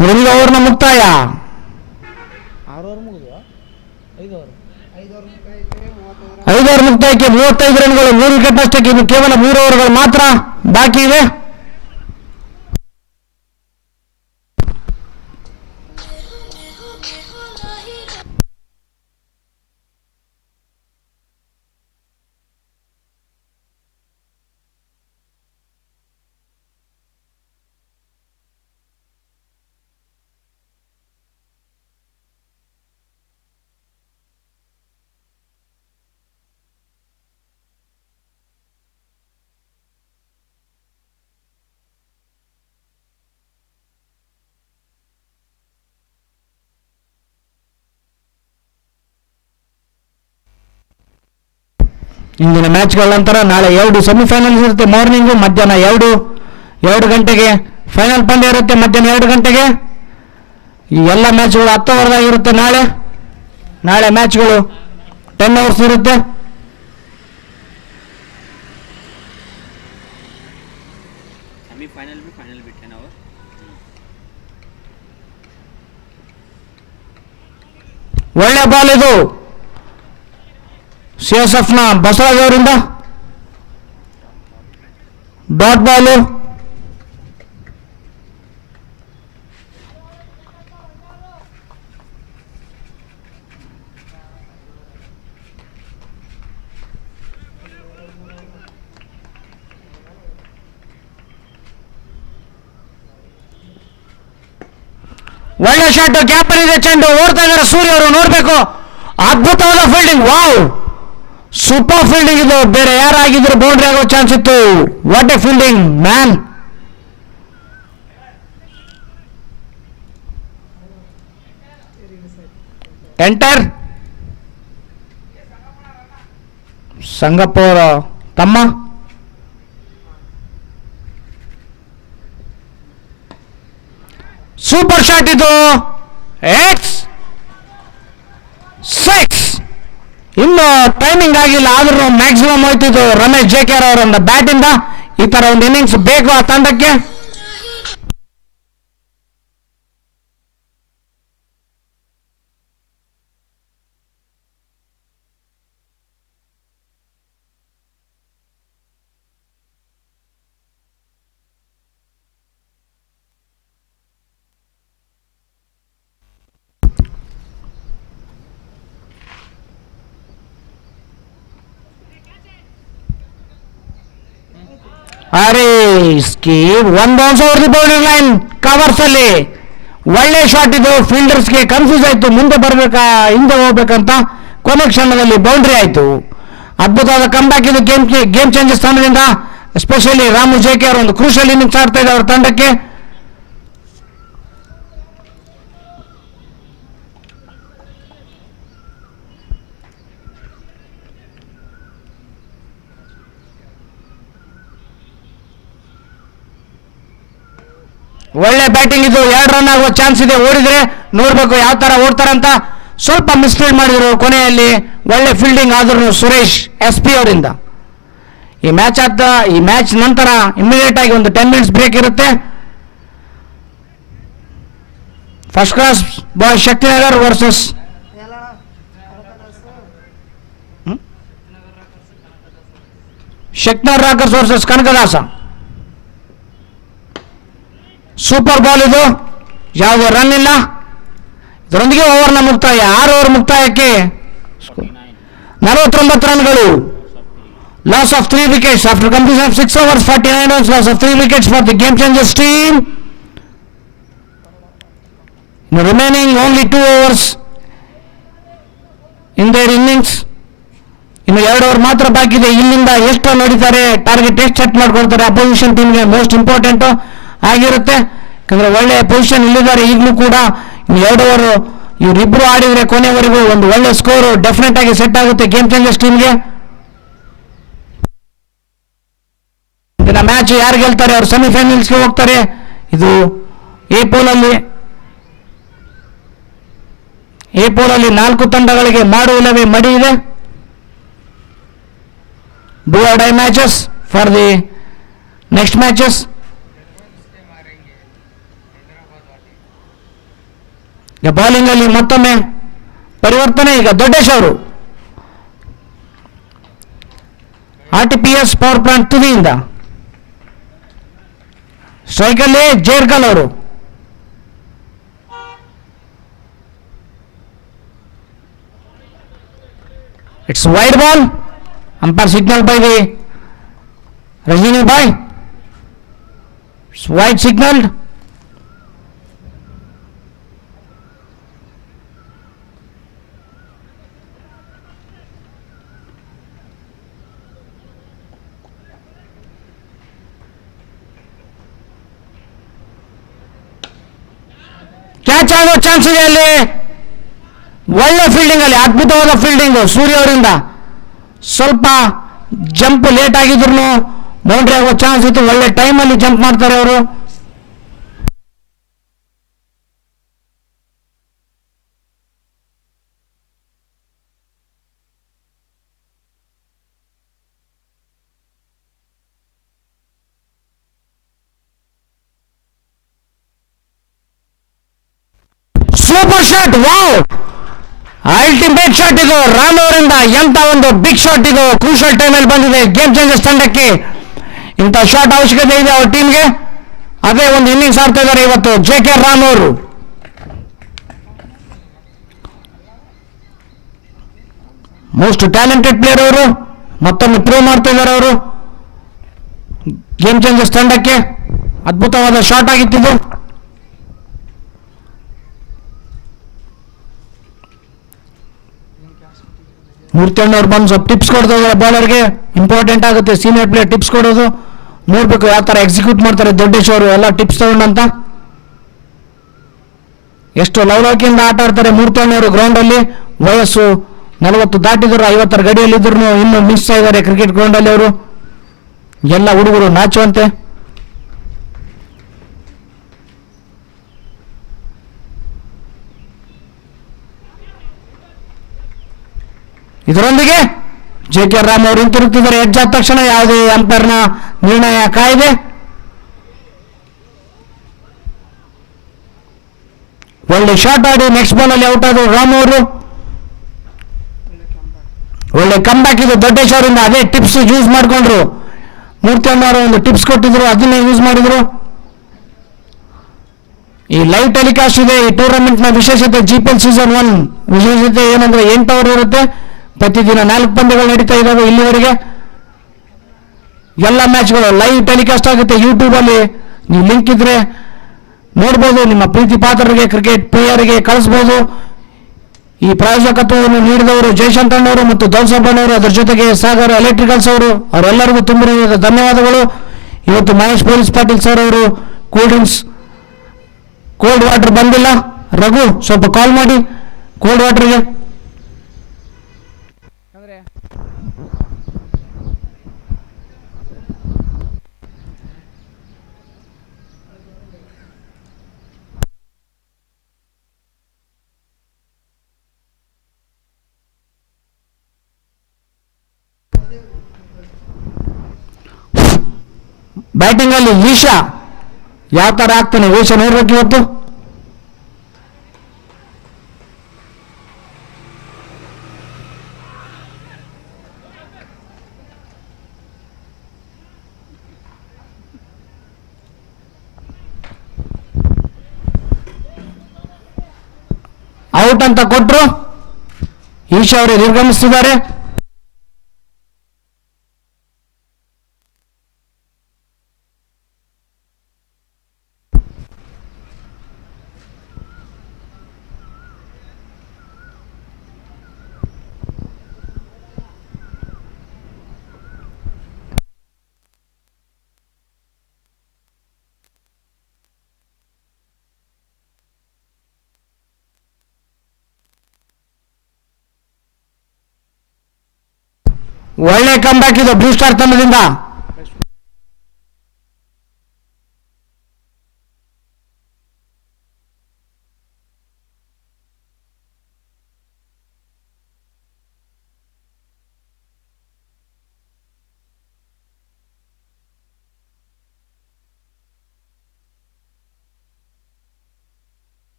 ಇದರಿಂದ ಓವರ್ನ ಮುಕ್ತಾಯ. 6 ಓವರ್ ಮುಗಿದು 5 ಓವರ್ 5 ಓವರ್ ಮುಕ್ತಾಯಕ್ಕೆ 35 ರನ್ಗಳು, 3 ವಿಕೆಟ್ ನಷ್ಟಕ್ಕೆ ಇನ್ನು ಕೇವಲ 3 ಓವರ್ಗಳು ಮಾತ್ರ ಬಾಕಿ ಇವೆ. ಇಂದಿನ ಮ್ಯಾಚ್ಗಳ ನಂತರ ನಾಳೆ 2 ಸೆಮಿಫೈನಲ್ಸ್ ಇರುತ್ತೆ. ಮಾರ್ನಿಂಗು ಮಧ್ಯಾಹ್ನ 2 ಗಂಟೆಗೆ ಫೈನಲ್ ಪಂದ್ಯ ಇರುತ್ತೆ. ಮಧ್ಯಾಹ್ನ 2 ಗಂಟೆಗೆ ಈ ಎಲ್ಲ ಮ್ಯಾಚ್ಗಳು 10 ಓವರ್ದಾಗಿರುತ್ತೆ. ನಾಳೆ ಮ್ಯಾಚ್ಗಳು 10 ಓವರ್ಸ್ ಇರುತ್ತೆ. ಒಳ್ಳೆ ಬಾಲ್ ಇದು CSFನ ಬಸವರಾಜ್ ಅವರಿಂದ. ಡಾಟ್ ಬಾಲು. ಒಳ್ಳೆ ಶಾಟ್, ಗ್ಯಾಪ್ ಇದೆ ಚೆಂಡು, ಓಡ್ತಾ ಇದ್ದಾರೆ ಸೂರ್ಯ ಅವರು. ನೋಡ್ಬೇಕು, ಅದ್ಭುತವಾದ ಫೀಲ್ಡಿಂಗ್. ವಾವ್, ಸೂಪರ್ ಫೀಲ್ಡಿಂಗ್ ಇದು. ಬೇರೆ ಯಾರಾಗಿದ್ರು ಬೌಂಡ್ರಿ ಆಗೋ ಚಾನ್ಸ್ ಇತ್ತು. What A fielding man. Enter Sangappa ಅವರ ತಮ್ಮ. ಸೂಪರ್ ಶಾಟ್ ಇದು. X6. ಇನ್ನು ಟೈಮಿಂಗ್ ಆಗಿಲ್ಲ, ಆದ್ರೂ ಮ್ಯಾಕ್ಸಿಮಮ್ ಹೋಯ್ತಿದ್ದು ರಮೇಶ್ ಜೇಕೆಆರ್ ಅವರ ಬ್ಯಾಟ್ ಇಂದ. ಈ ತರ ಒಂದು ಇನ್ನಿಂಗ್ಸ್ ಬೇಕು ಆ ತಂಡಕ್ಕೆ. ಹರೀಸ್ಗೆ ಒಂದು bounce over the boundary line covers ಅಲ್ಲಿ. ಒಳ್ಳೆ ಶಾಟ್ ಇದು. ಫೀಲ್ಡರ್ಸ್ಗೆ ಕನ್ಫ್ಯೂಸ್ ಆಯ್ತು, ಮುಂದೆ ಬರ್ಬೇಕಾ ಹಿಂದೆ ಹೋಗ್ಬೇಕಂತ. ಕೊನೆ ಕ್ಷಣದಲ್ಲಿ ಬೌಂಡ್ರಿ ಆಯ್ತು. ಅದ್ಭುತವಾದ ಕಮ್ಬ್ಯಾಕ್ ಇದು ಗೇಮ್ ಚೇಂಜಸ್ ತಂಡದಿಂದ. ಎಸ್ಪೆಷಲಿ ರಾಮು ಜೇಕೆಆರ್ ಒಂದು ಕ್ರೂಷಿಯಲ್ ಇನ್ನಿಂಗ್ಸ್ ಆಡ್ತಾ ಇದೆ ಅವರ ತಂಡಕ್ಕೆ. ಒಳ್ಳೆ ಬ್ಯಾಟಿಂಗ್ ಇದು. 2 ರನ್ ಆಗುವ ಚಾನ್ಸ್ ಇದೆ. ಓಡಿದ್ರೆ ನೋಡ್ಬೇಕು ಯಾವ ತರ ಓಡ್ತಾರಂತ. ಸ್ವಲ್ಪ ಮಿಸ್ಫೀಲ್ಡ್ ಮಾಡಿದ್ರು ಕೊನೆಯಲ್ಲಿ. ಒಳ್ಳೆ ಫೀಲ್ಡಿಂಗ್ ಆದ್ರೂ ಸುರೇಶ್ SP ಅವರಿಂದ. ಈ ಮ್ಯಾಚ್ ನಂತರ ಇಮಿಡಿಯೇಟ್ ಆಗಿ ಒಂದು 10 ಮಿನಿಟ್ಸ್ ಬ್ರೇಕ್ ಇರುತ್ತೆ. First class boys Shaktinagar versus Shaktinagar Rockers versus Kanakadasa. Super ball ಇದು. ಯಾವುದೇ ರನ್ ಇಲ್ಲ. ಇದರೊಂದಿಗೆ ಓವರ್ನ ಮುಕ್ತಾಯ. 6 ಓವರ್ ಮುಕ್ತಾಯಕ್ಕೆ 49 ರನ್ಗಳು. Loss of 3 wickets after completion of 6 overs, 49 runs, loss of 3 wickets for the game changers team. Remaining only 2 overs in their innings. ಇನ್ನು 2 over ಮಾತ್ರ ಬಾಕಿ ಇದೆ. ಇಲ್ಲಿಂದ ಎಷ್ಟು ನೋಡಿದ್ದಾರೆ, ಟಾರ್ಗೆಟ್ ಎಷ್ಟು ಸೆಟ್ ಮಾಡ್ಕೊಳ್ತಾರೆ ಅಪೋಸಿಷನ್ ಟೀಮ್ಗೆ ಮೋಸ್ಟ್ ಇಂಪಾರ್ಟೆಂಟ್ ಆಗಿರುತ್ತೆ. ಯಾಕಂದ್ರೆ ಒಳ್ಳೆ ಪೊಸಿಷನ್ ಇಲ್ಲಿದ್ದಾರೆ ಈಗಲೂ ಕೂಡ. ಇನ್ನು 2 ಓವರ್ ಇವರಿಬ್ರು ಆಡಿದ್ರೆ ಕೊನೆವರೆಗೂ ಒಂದು ಒಳ್ಳೆ ಸ್ಕೋರ್ ಡೆಫಿನೆಟ್ ಆಗಿ ಸೆಟ್ ಆಗುತ್ತೆ ಗೇಮ್ ಚೇಂಜರ್ಸ್ ಟೀಮ್ಗೆ. ಇದನ್ನ ಮ್ಯಾಚ್ ಯಾರು ಗೆಲ್ತಾರೆ ಅವರು ಸೆಮಿಫೈನಲ್ಸ್ಗೆ ಹೋಗ್ತಾರೆ. ಇದು ಎ ಪೋಲಲ್ಲಿ 4 ತಂಡಗಳಿಗೆ ಮಾಡುವಿಲ್ಲವೇ ಮಡಿ ಇದೆ. Do or die matches for the next matches. ಈಗ ಬೌಲಿಂಗಲ್ಲಿ ಮತ್ತೊಮ್ಮೆ ಪರಿವರ್ತನೆ. ಈಗ ದೊಡ್ಡೇಶ್ ಅವರು RTPS ಪವರ್ ಪ್ಲಾಂಟ್ ತುದಿಯಿಂದ. ಸ್ಟ್ರೈಕಲ್ಲಿ ಜೇರ್ಕಲ್ ಅವರು. It's wide ball. Umpire signal by the Rajani boy. Wide signal. Catch ಆಗೋ ಚಾನ್ಸ್ ಇದೆ ಅಲ್ಲಿ. ಒಳ್ಳೆ ಫೀಲ್ಡಿಂಗ್ ಅಲ್ಲಿ, ಅದ್ಭುತವಾದ ಫೀಲ್ಡಿಂಗ್ ಸೂರ್ಯ ಅವರಿಂದ. ಸ್ವಲ್ಪ ಜಂಪ್ ಲೇಟ್ ಆಗಿದ್ರು ಬೌಂಡ್ರಿ ಆಗೋ ಚಾನ್ಸ್ ಇತ್ತು. ಒಳ್ಳೆ ಟೈಮಲ್ಲಿ ಜಂಪ್ ಮಾಡ್ತಾರೆ ಅವರು. Super shot, wow, ultimate shot ಇದು ರಾಮ್ ಅವರಿಂದ. ಎಂತ ಒಂದು ಬಿಗ್ ಶಾಟ್ ಇದು, ಕ್ರೂಷಿಯಲ್ ಟೈಮಲ್ಲಿ ಬಂದಿದೆ ಗೇಮ್ ಚೇಂಜರ್ಸ್ ತಂಡಕ್ಕೆ. ಇಂಥ ಶಾಟ್ ಅವಶ್ಯಕತೆ ಇದೆ ಅವ್ರ ಟೀಮ್ಗೆ. ಅದೇ ಒಂದು ಇನ್ನಿಂಗ್ಸ್ ಆಡ್ತಾ ಇದ್ದಾರೆ ಇವತ್ತು JK ರಾಮ್ ಅವರು. ಮೋಸ್ಟ್ ಟ್ಯಾಲೆಂಟೆಡ್ ಪ್ಲೇಯರ್ ಅವರು. ಮತ್ತೊಮ್ಮೆ ಪ್ರೂವ್ ಮಾಡ್ತಾ ಇದ್ದಾರೆ ಅವರು ಗೇಮ್ ಚೇಂಜರ್ಸ್ ತಂಡಕ್ಕೆ. ಅದ್ಭುತವಾದ ಶಾಟ್ ಆಗಿತ್ತಿದ್ದು. ಮೂರ್ತಿಯಣ್ಣ ಅವ್ರು ಬಂದು ಸ್ವಲ್ಪ ಟಿಪ್ಸ್ ಕೊಡ್ತಾ ಇದ್ದಾರೆ ಬಾಲರ್ಗೆ. ಇಂಪಾರ್ಟೆಂಟ್ ಆಗುತ್ತೆ ಸೀನಿಯರ್ ಪ್ಲೇಯರ್ ಟಿಪ್ಸ್ ಕೊಡೋದು. ನೋಡ್ಬೇಕು ಯಾವ ಥರ ಎಕ್ಸಿಕ್ಯೂಟ್ ಮಾಡ್ತಾರೆ ದೊಡ್ಡೇಶ್ ಅವರು ಎಲ್ಲ ಟಿಪ್ಸ್ ತಗೊಂಡಂತ. ಎಷ್ಟು ಲವಲವಿಕೆಯಿಂದ ಆಟ ಆಡ್ತಾರೆ ಮೂರ್ತಿಯಣ್ಣ ಅವರು ಗ್ರೌಂಡಲ್ಲಿ. ವಯಸ್ಸು 40 ದಾಟಿದ್ರು, 50ರ ಗಡಿಯಲ್ಲಿದ್ರು ಇನ್ನೂ ಮಿಸ್ ಆಗಿದ್ದಾರೆ ಕ್ರಿಕೆಟ್ ಗ್ರೌಂಡಲ್ಲಿ ಅವರು. ಎಲ್ಲ ಹುಡುಗರು ನಾಚುವಂತೆ. ಇದರೊಂದಿಗೆ JK ರಾಮ್ ಅವರು ಹಿಂತಿರುಗ್ತಿದ್ದಾರೆ. ಎಡ್ಜ್ ಆದ ತಕ್ಷಣ ಯಾವುದೇ ಅಂಪೈರ್ನ ನಿರ್ಣಯ ಕಾಯ್ದೆ. ಒಳ್ಳೆ ಶಾಟ್ ಆಡಿ ನೆಕ್ಸ್ಟ್ ಬಾಲ್ ಅಲ್ಲಿ ಔಟ್ ಆದರು ರಾಮ್ ಅವರು. ಒಳ್ಳೆ ಕಮ್ ಬ್ಯಾಕ್ ಇದು ದೊಡ್ಡೇಶ್ ಅವರಿಂದ. ಅದೇ ಟಿಪ್ಸ್ ಯೂಸ್ ಮಾಡಿಕೊಂಡ್ರು. ಮೂರ್ತಿಯಣ್ಣ ಅವರು ಒಂದು ಟಿಪ್ಸ್ ಕೊಟ್ಟಿದ್ರು, ಅದನ್ನೇ ಯೂಸ್ ಮಾಡಿದ್ರು. ಈ ಲೈವ್ ಟೆಲಿಕಾಸ್ಟ್ ಇದೆ ಈ ಟೂರ್ನಮೆಂಟ್ನ ವಿಶೇಷತೆ. GPL ಸೀಸನ್ 1 ವಿಶೇಷತೆ ಏನಂದ್ರೆ 8 ಅವರ್ ಇರುತ್ತೆ. ಪ್ರತಿದಿನ 4 ಪಂದ್ಯಗಳು ನಡೀತಾ ಇದ್ದಾವೆ ಇಲ್ಲಿವರೆಗೆ. ಎಲ್ಲ ಮ್ಯಾಚ್ಗಳು ಲೈವ್ ಟೆಲಿಕಾಸ್ಟ್ ಆಗುತ್ತೆ ಯೂಟ್ಯೂಬಲ್ಲಿ. ನೀವು ಲಿಂಕ್ ಇದ್ರೆ ನೋಡ್ಬೋದು. ನಿಮ್ಮ ಪ್ರೀತಿ ಪಾತ್ರರಿಗೆ, ಕ್ರಿಕೆಟ್ ಪ್ಲೇಯರ್ಗೆ ಕಳಿಸ್ಬೋದು. ಈ ಪ್ರಾಯೋಜಕತ್ವವನ್ನು ನೀಡಿದವರು ಜಯಶಂಕರಣ್ಣವರು ಮತ್ತು ದೌಲ್ಸಬ್ಬಣ್ಣವರು, ಅದರ ಜೊತೆಗೆ ಸಾಗರ್ ಎಲೆಕ್ಟ್ರಿಕಲ್ಸ್ ಅವರು, ಅವರೆಲ್ಲರಿಗೂ ತುಂಬ ಧನ್ಯವಾದಗಳು. ಇವತ್ತು ಮಹೇಶ್ ಪೊಲೀಸ್ ಪಾಟೀಲ್ ಸರ್ ಅವರು ಕೂಲ್ ಡ್ರಿಂಕ್ಸ್, ಕೋಲ್ಡ್ ವಾಟರ್ ಬಂದಿಲ್ಲ. ರಘು ಸ್ವಲ್ಪ ಕಾಲ್ ಮಾಡಿ ಕೋಲ್ಡ್ ವಾಟರ್ಗೆ. ಬ್ಯಾಟಿಂಗ್ ಅಲ್ಲಿ ಈಶಾ ಯಾವ ತರ ಆಗ್ತಾನೆ, ಈಶಾ ನೋಡ್ಬೇಕು ಇವತ್ತು. ಔಟ್ ಅಂತ ಕೊಟ್ರು. ಈಶಾ ಅವರು ನಿರ್ಗಮಿಸ್ತಿದ್ದಾರೆ. ಒಳ್ಳೆ ಕಮ್ ಬ್ಯಾಕ್ ಇದು ಬ್ಲೂ ಸ್ಟಾರ್ ತಂಡದಿಂದ.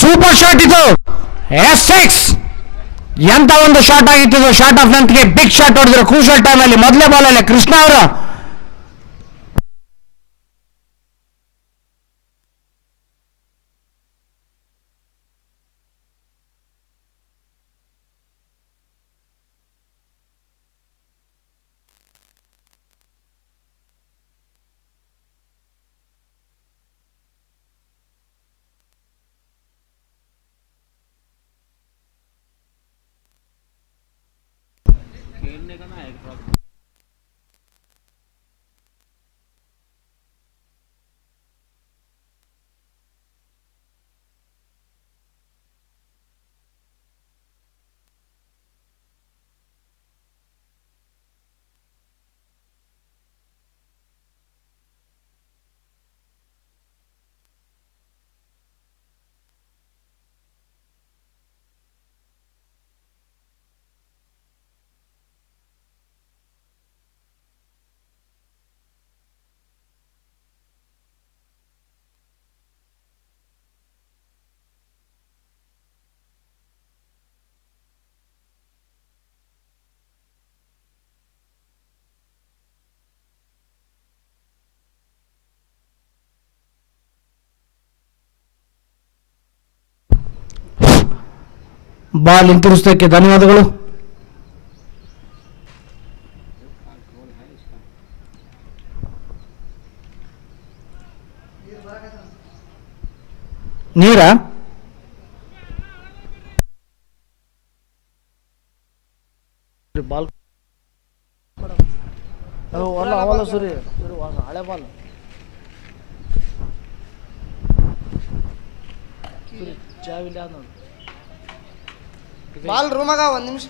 ಸೂಪರ್ ಶಾಟ್ ಇದು ಎಸ್ ಎಂತ ಒಂದು ಶಾಟ್ ಆಗಿತ್ತು. ಶಾರ್ಟ್ ಆಫ್ ಲೆಂತ್ಗೆ ಬಿಗ್ ಶಾಟ್ ಹೊಡೆದ್ರು ಕ್ರೂಷಲ್ ಟೈಮಲ್ಲಿ ಮೊದಲೇ ಬಾಲಲ್ಲಿ ಕೃಷ್ಣ ಅವರು. ಬಾಲ್ ಹಿಂತಿರುಗಿಸೋದಕ್ಕೆ ಧನ್ಯವಾದಗಳು. ನೀರ ಬಾಲ್ ಅವಲ್ಲ ಸರಿ ಹಳೆ ಬಾಲ್ ಚಾವಿಲ್ಲ ನೋಡಿ ಬಾಲ್ ರೂಮಾಗ ಒಂದು ನಿಮಿಷ.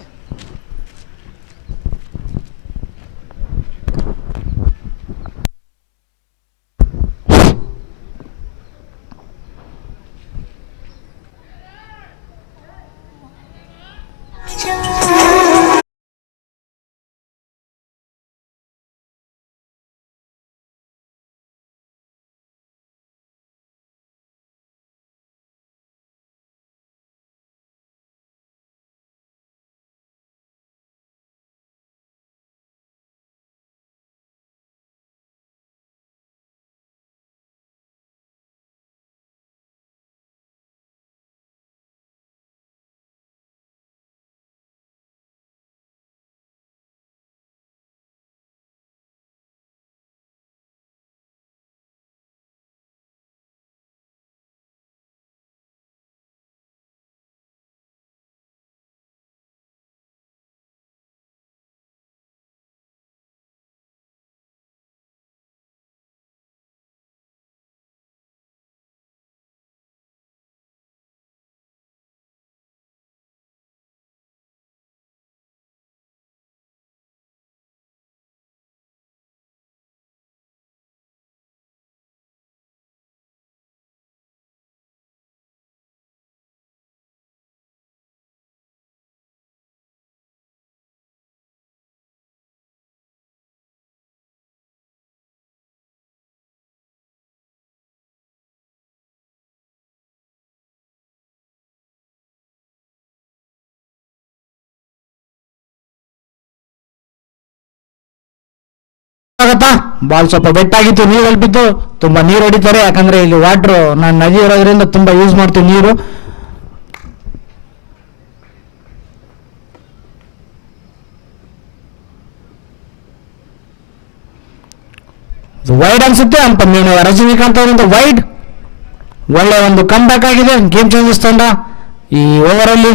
ಆಗತ್ತಾ ಬಾಲ್ ಸ್ವಲ್ಪ ಬೆಟ್ಟಾಗಿತ್ತು, ನೀರಲ್ಲಿ ಬಿದ್ದು ತುಂಬಾ ನೀರು ಹೊಡಿತಾರೆ. ಯಾಕಂದ್ರೆ ಇಲ್ಲಿ ವಾಟ್ರು ನಾನು ನದಿ ಇರೋದ್ರಿಂದ ತುಂಬಾ ಯೂಸ್ ಮಾಡ್ತೀವಿ ನೀರು. ವೈಡ್ ಅನ್ಸುತ್ತೆ ಅಂತ ಮೀನು ರಜನಿಕಾಂತ್ ಅವರಿಂದ ವೈಡ್. ಒಳ್ಳೆ ಒಂದು ಕಮ್ ಬ್ಯಾಕ್ ಆಗಿದೆ ಗೇಮ್ ಚೇಂಜಸ್ ತಂಡ ಈ ಓವರಲ್ಲಿ.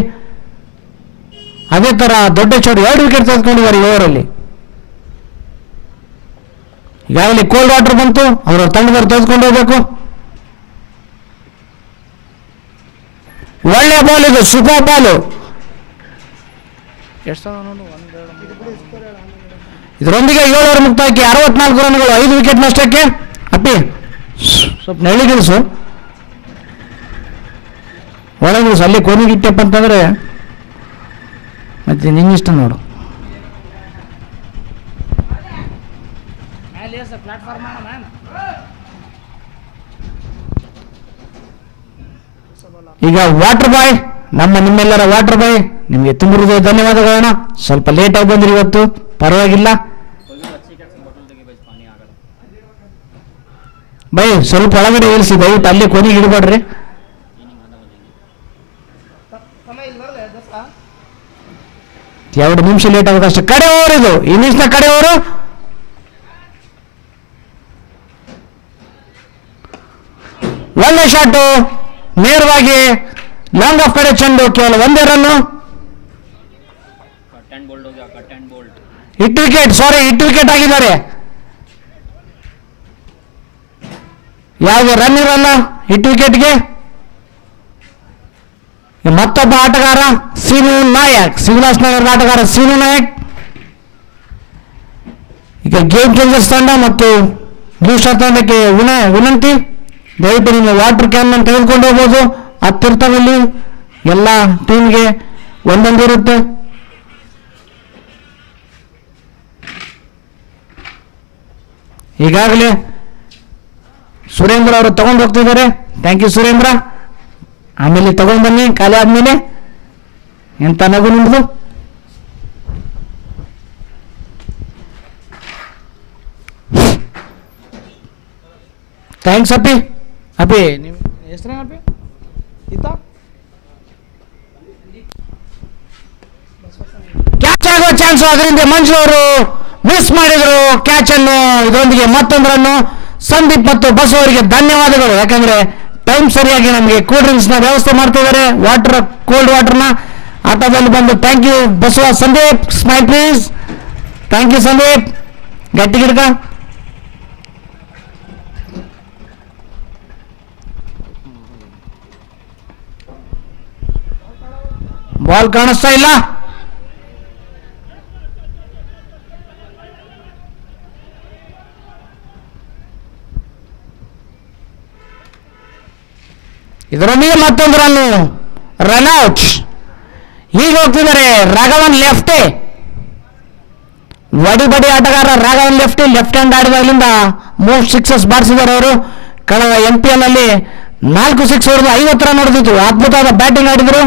ಅದೇ ತರ ದೊಡ್ಡ ಚೋಡು 2 ವಿಕೆಟ್ ತೆಗೆದುಕೊಂಡಿದ್ದಾರೆ ಈ ಓವರಲ್ಲಿ. ಈಗಾಗಲೇ ಕೋಲ್ಡ್ ವಾಟರ್ ಬಂತು, ಅವರ ತಂಡದವರು ತೆಗೆದುಕೊಂಡು ಹೋಗ್ಬೇಕು. ಒಳ್ಳೆ ಬಾಲ್ ಇದು, ಸೂಪರ್ ಬಾಲು. ಇದರೊಂದಿಗೆ 7 ಓವರ್ ಮುಕ್ತಾಯಕ್ಕೆ 64 ರನ್ಗಳು, 5 ವಿಕೆಟ್ ನಷ್ಟಕ್ಕೆ. ಅಪ್ಪಿ ಸ್ವಲ್ಪ ನೆಳಿಗಿಳಿಸು, ಒಳಗಿಳಿಸು. ಅಲ್ಲಿ ಕೊನೆಗಿಟ್ಟಪ್ಪ ಅಂತಂದ್ರೆ ಮತ್ತೆ ನಿನ್ನಿಷ್ಟ ನೋಡು. ಈಗ ವಾಟರ್ ಬಾಯ್, ನಿಮ್ಮೆಲ್ಲರ ವಾಟರ್ ಬಾಯ್, ನಿಮಗೆ ತುಂಬ ಹೃದಯ ಧನ್ಯವಾದಗಳನ್ನ. ಸ್ವಲ್ಪ ಲೇಟಾಗಿ ಬಂದ್ರಿ ಇವತ್ತು, ಪರವಾಗಿಲ್ಲ. ಬೈ ಸ್ವಲ್ಪ ಒಳಗಡೆ ಇಳಿಸಿ ದಯವಿಟ್ಟು, ಅಲ್ಲಿ ಕೊನೆಗೆ ಇಡಬೇಡ್ರಿ. ಸಮಯ ಇಲ್ಲಿ ಬರಲ್ಲ ದೋಸ್ತ. 2 ನಿಮಿಷ ಲೇಟ್ ಆಗುತ್ತೆ ಅಷ್ಟೇ. ಕಡೆ ಓವರ್ ಇದು, ಇನ್ನಿಂಗ್ಸ್ನ ಕಡೆ ಓವರು. ಒಳ್ಳೆ ಶಾಟು, ನೇರವಾಗಿ ಲಾಂಗ್ ಆಫ್ ಕಡೆ ಚೆಂಡು, ಕೇವಲ 1 ರನ್ನು. ಹಿಟ್ ವಿಕೆಟ್ ಆಗಿದ್ದಾರೆ. ಯಾವುದೇ ರನ್ ಇರಲ್ಲ ಹಿಟ್ ವಿಕೆಟ್ಗೆ. ಮತ್ತೊಬ್ಬ ಆಟಗಾರ ಸೀನು ನಾಯಕ್, ಶಿವರಾಜ್ ನಗರದ ಆಟಗಾರ ಸೀನು ನಾಯಕ್. ಈಗ ಗೇಮ್ ಚೇಂಜರ್ಸ್ ತಂಡ ಮತ್ತು ಬ್ಲೂ ಸ್ಟಾರ್ ತಂಡಕ್ಕೆ ವಿನಂತಿ, ದಯವಿಟ್ಟು ನಿಮ್ಮ ವಾಟರ್ ಕ್ಯಾನ್ ತೆಗೆದುಕೊಂಡು ಹೋಗ್ಬೋದು. ಹತ್ತಿರ್ತದಲ್ಲಿ ಎಲ್ಲ ಟೀಮ್ಗೆ ಒಂದೊಂದು ಇರುತ್ತೆ. ಈಗಾಗಲೇ ಸುರೇಂದ್ರ ಅವರು ತಗೊಂಡು ಹೋಗ್ತಿದ್ದಾರೆ. Thank you Surendra. ಆಮೇಲೆ ತಗೊಂಡು ಬನ್ನಿ ಖಾಲಿ ಆದ್ಮೇಲೆ. ಎಂತ ನಗು ನಿಮ್ದು. ಥ್ಯಾಂಕ್ಸ್ ಅಪ್ಪಿ. ನಿಮ್ಮ ಹೆಸರೇನಪ್ಪಿ? ಇತ್ತ ಕ್ಯಾಚ್ ಆಗೋ ಚಾನ್ಸ್, ಅದರಿಂದ ಮಂಜು ಅವರು ಮಿಸ್ ಮಾಡಿದ್ರು ಕ್ಯಾಚ್ ಅನ್ನು. ಇದರೊಂದಿಗೆ ಮತ್ತೊಂದರನ್ನು ಸಂದೀಪ್ ಮತ್ತು ಬಸವ ಅವರಿಗೆ ಧನ್ಯವಾದಗಳು. ಯಾಕಂದ್ರೆ ಟೈಮ್ ಸರಿಯಾಗಿ ನಮಗೆ ಕೂಲ್ ಡ್ರಿಂಕ್ಸ್ ನ ವ್ಯವಸ್ಥೆ ಮಾಡ್ತಿದ್ದಾರೆ, ಕೋಲ್ಡ್ ವಾಟರ್ನ ಆಟದಲ್ಲಿ ಬಂದು. Thank you Basava. Sandeep smile please. Thank you Sandeep. ಗಟ್ಟಿ ಗಿಡಕ. ಬಾಲ್ ಕಾಣಿಸ್ತಾ ಇಲ್ಲ. ಇದರೊಂದಿಗೆ ಮತ್ತೊಂದು ರನ್ಔಟ್. ಈಗ ಹೋಗ್ತಿದ್ದಾರೆ ರಾಘವನ್ ಲೆಫ್ಟೇ. ಬಡಿ ಆಟಗಾರ ರಾಘವನ್ ಲೆಫ್ಟ್ ಹ್ಯಾಂಡ್ ಆಡಿದಾಗಲಿಂದ 3 ಸಿಕ್ಸಸ್ ಬಾರಿಸಿದ್ದಾರೆ ಅವರು. ಕಳೆದ MPL ಅಲ್ಲಿ 4 ಸಿಕ್ಸ್ ಹೊಡೆದು 50 ರನ್ ಹೊಡೆದಿದ್ರು. ಅದ್ಭುತವಾದ ಬ್ಯಾಟಿಂಗ್ ಆಡಿದ್ರು.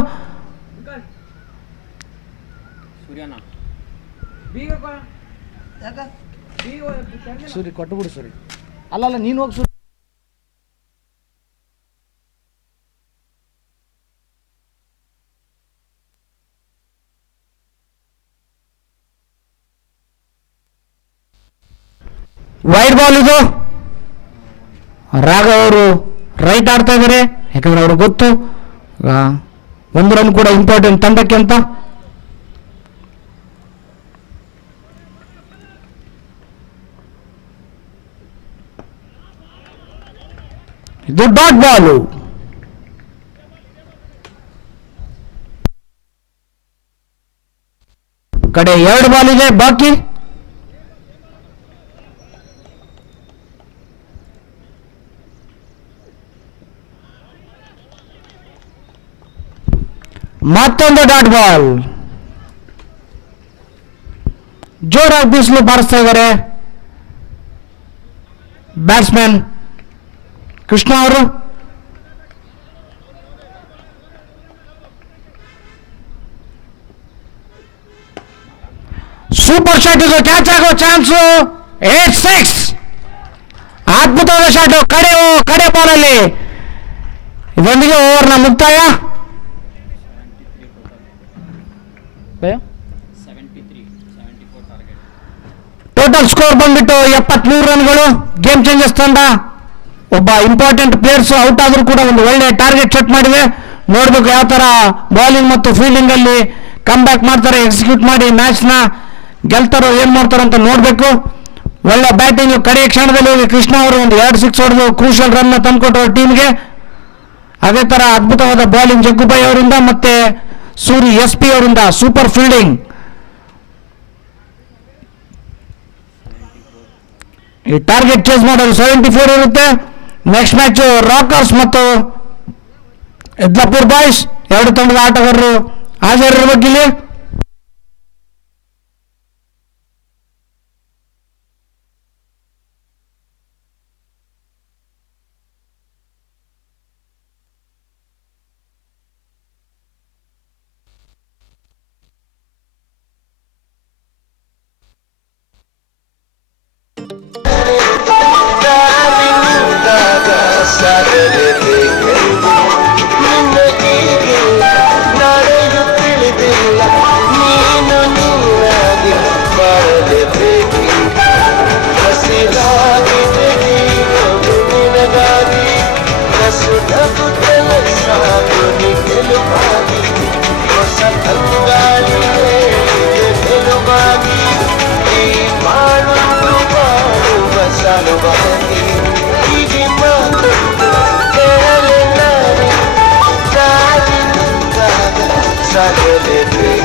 ಸೂರಿ ಕೊಟ್ಟುಬಿಡು ಸೂರಿ. ಅಲ್ಲಲ್ಲ ನೀನು ಹೋಗಿ ಸೂರಿ. ವೈಡ್ ಬಾಲ್ ಇದು. ರಾಘವ್ ಅವರು ರೈಟ್ ಆಡ್ತಾ ಇದ್ದಾರೆ, ಯಾಕಂದ್ರೆ ಅವ್ರಿಗೆ ಗೊತ್ತು 1 ರನ್ ಕೂಡ ಇಂಪಾರ್ಟೆಂಟ್ ತಂಡಕ್ಕೆ ಅಂತ. ಇದು ಡಾಟ್ ಬಾಲು. ಕಡೆ 2 ಬಾಲ್ ಇದೆ ಬಾಕಿ. ಮತ್ತೊಂದು ಡಾಟ್ ಬಾಲ್. ಜೋರಾಗಿ ಬಿಸಿಲು ಬಾರಿಸ್ತಾ ಇದ್ದಾರೆ ಬ್ಯಾಟ್ಸ್ಮನ್ ಕೃಷ್ಣ ಅವರು. ಸೂಪರ್ ಶಾಟ್ ಇದು, ಕ್ಯಾಚ್ ಆಗೋ ಚಾನ್ಸು. 8-6. ಅದ್ಭುತವಾದ ಶಾಟು ಕಡೆ ಬಾಲಲ್ಲಿ. ಇದೊಂದಿಗೆ ಓವರ್ನ ಮುಕ್ತಾಯ. ಟೋಟಲ್ ಸ್ಕೋರ್ ಬಂದ್ಬಿಟ್ಟು 73 ರನ್ಗಳು. ಗೇಮ್ ಚೇಂಜರ್ಸ್ ತಂಡ ಒಬ್ಬ ಇಂಪಾರ್ಟೆಂಟ್ ಪ್ಲೇಯರ್ಸ್ ಔಟ್ ಆದ್ರೂ ಕೂಡ ಒಂದು ಒಳ್ಳೆ ಟಾರ್ಗೆಟ್ ಸೆಟ್ ಮಾಡಿದೆ. ನೋಡ್ಬೇಕು ಯಾವ ತರ ಬೌಲಿಂಗ್ ಮತ್ತು ಫೀಲ್ಡಿಂಗ್ ಅಲ್ಲಿ ಕಮ್ ಬ್ಯಾಕ್ ಮಾಡ್ತಾರೆ, ಎಕ್ಸಿಕ್ಯೂಟ್ ಮಾಡಿ ಮ್ಯಾಚ್ ನ ಗೆಲ್ತಾರೋ ಏನ್ ಮಾಡ್ತಾರೋ ಅಂತ ನೋಡ್ಬೇಕು. ಒಳ್ಳೆ ಬ್ಯಾಟಿಂಗ್ ಕಡೆಯ ಕ್ಷಣದಲ್ಲಿ ಹೋಗಿ ಕೃಷ್ಣ ಅವರು ಒಂದು 2 ಸಿಕ್ಸ್ ಹೊಡೆದು ಕ್ರೂಷಿಯಲ್ ರನ್ ತಂದುಕೊಟ್ಟರು ಟೀಮ್ಗೆ. ಅದೇ ತರ ಅದ್ಭುತವಾದ ಬೌಲಿಂಗ್ ಜಗ್ಗುಬಾಯಿ ಅವರಿಂದ ಮತ್ತೆ ಸೂರಿ SP ಅವರಿಂದ ಸೂಪರ್ ಫೀಲ್ಡಿಂಗ್. ಈ ಟಾರ್ಗೆಟ್ ಚೇಸ್ ಮಾಡೋದು 74 ಇರುತ್ತೆ. ನೆಕ್ಸ್ಟ್ ಮ್ಯಾಚ್ ರಾಕರ್ಸ್ ಮತ್ತು ಯದ್ಲಾಪುರ್ ಬಾಯ್ಸ್ 2 ತಂಡದ ಆಟಗಾರರು ಹಾಜರಿರಬೇಕು ಇಲ್ಲಿ. ಸಾಗಲೇಬೇಕು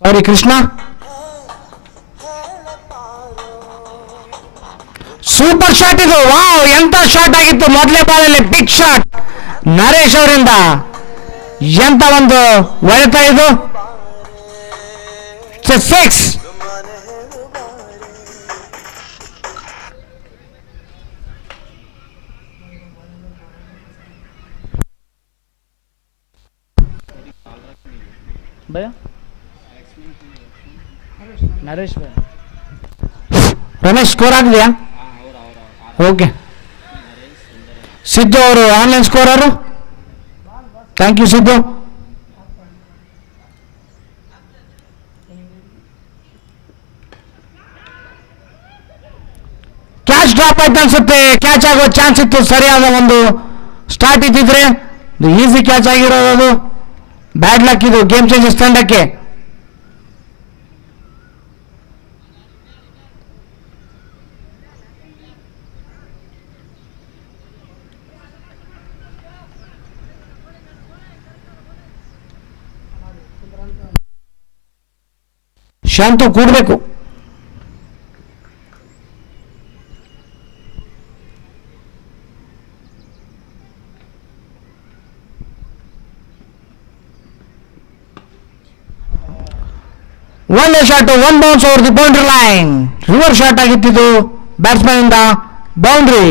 ಸಾರಿ ಕೃಷ್ಣ. ಸೂಪರ್ ಶಾಟ್ ಇದು, ವಾವ್ ಎಂತ ಶಾಟ್ ಆಗಿತ್ತು ಮೊದಲೇ ಬಾಲಲ್ಲಿ, ಬಿಗ್ ಶಾಟ್ ನರೇಶ್ ಅವರಿಂದ. ಎಂತ ಒಂದು ಹೊಡೆತ ಇದು, 6. ಭಯ ನರೇಶ್ ಭಯ. ರಮೇಶ್ ಸ್ಕೋರ್ ಆಗಿದೆಯಾ? ಓಕೆ. ಸಿದ್ದು ಅವರು ಆನ್ಲೈನ್ ಸ್ಕೋರರು. Thank you Siddu. Catch drop ಆಯ್ತು ಅನ್ಸುತ್ತೆ. ಕ್ಯಾಚ್ ಆಗೋ ಚಾನ್ಸ್ ಇತ್ತು, ಸರಿಯಾದ ಒಂದು ಸ್ಟಾರ್ಟ್ ಇದ್ದಿದ್ರೆ ಈಸಿ ಕ್ಯಾಚ್ ಆಗಿರೋದು. ಅದು ಬ್ಯಾಡ್ ಲಕ್ ಇದು ಗೇಮ್ ಚೇಂಜರ್ಸ್ ತಂಡಕ್ಕೆ. ಶಾಂತು ಕೂಡಬೇಕು. ಒಳ್ಳೆ shot, one bounce over the boundary line. Reverse shot ಆಗಿತ್ತಿದ್ದು ಬ್ಯಾಟ್ಸ್ಮನ್ ಇಂದ, ಬೌಂಡ್ರಿ.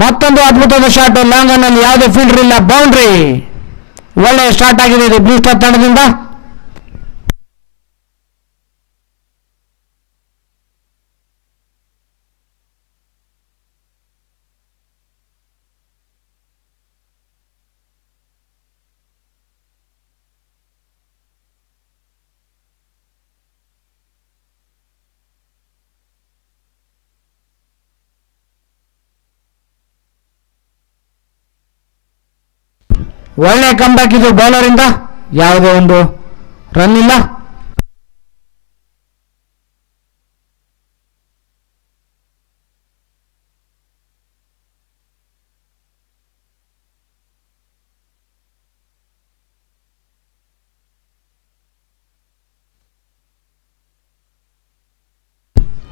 ಮತ್ತೊಂದು ಅದ್ಭುತವಾದ ಶಾಟ್, ಲಾಂಗನ್ ಅಲ್ಲಿ ಯಾವುದೇ ಫೀಲ್ಡರ್ ಇಲ್ಲ, ಬೌಂಡ್ರಿ. ಒಳ್ಳೆ ಸ್ಟಾರ್ಟ್ ಆಗಿದೆ ಇದು ಬ್ಲೂ ಸ್ಟಾರ್ ತಂಡದಿಂದ. ಒಳ್ಳೆ ಕಮ್ಬ್ಯಾಕ್ ಇದು ಬೌಲರ್ ಇಂದ, ಯಾವುದೇ ಒಂದು ರನ್ ಇಲ್ಲ.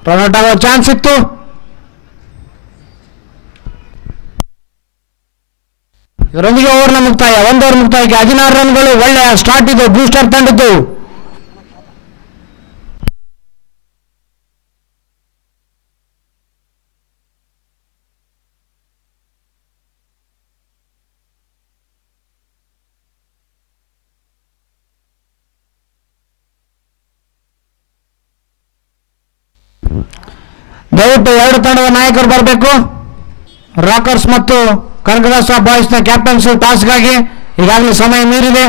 ರನ್ಔಟ್ ಆಗೋ ಚಾನ್ಸ್ ಇತ್ತು. ಇದರೊಂದಿಗೆ ಓವರ್ನ ಮುಕ್ತಾಯ. ಒಂದು ಓವರ್ ಮುಕ್ತಾಯಕ್ಕೆ 16 ರನ್ಗಳು. ಒಳ್ಳೆಯ ಸ್ಟಾರ್ಟ್ ಇದು ಬ್ಲೂ ಸ್ಟಾರ್ ತಂಡದ್ದು. ದಯವಿಟ್ಟು ಎರಡು ತಂಡದ ನಾಯಕರು ಬರಬೇಕು. ರಾಕರ್ಸ್ ಮತ್ತು ಕನಕದಾಸ ಬಾಯ್ಸ್ನ ಕ್ಯಾಪ್ಟನ್ಸಿ ಟಾಸ್ಕ್ಗಾಗಿ ಈಗಾಗಲೇ ಸಮಯ ಮೀರಿದೆ.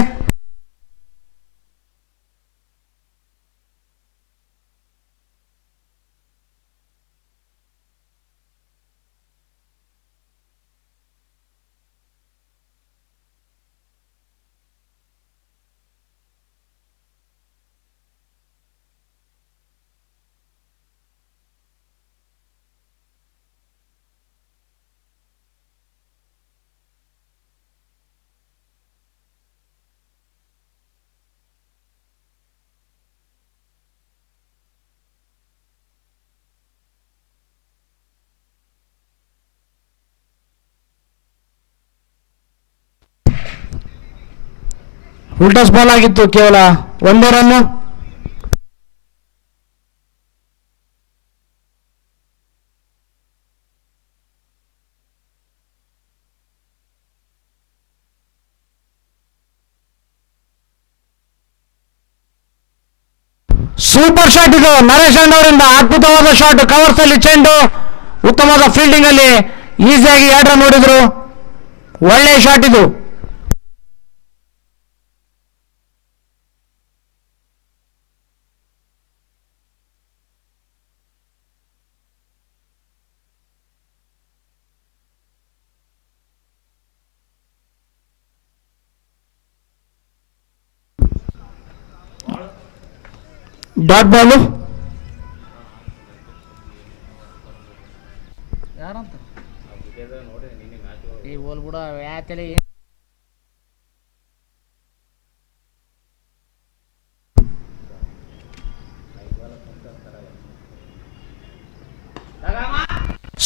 ಉಲ್ಟಾಸ್ ಬಾಲ್ ಆಗಿತ್ತು, ಕೇವಲ ಒಂದೇ ರನ್ನು. ಸೂಪರ್ ಶಾಟ್ ಇದು ನರೇಶ್ ಅವರಿಂದ, ಅದ್ಭುತವಾದ ಶಾಟ್. ಕವರ್ಸ್ ಅಲ್ಲಿ ಚೆಂಡು, ಉತ್ತಮವಾದ ಫೀಲ್ಡಿಂಗ್ ಅಲ್ಲಿ ಈಸಿಯಾಗಿ 2 ರನ್ ನೋಡಿದ್ರು. ಒಳ್ಳೆಯ ಶಾಟ್ ಇದು. ಡಾಟ್ ಬಾಲು. ಯಾರಂತ ಈ ಹೋಲ್ ಬಿಡ ಯಾತಲೆ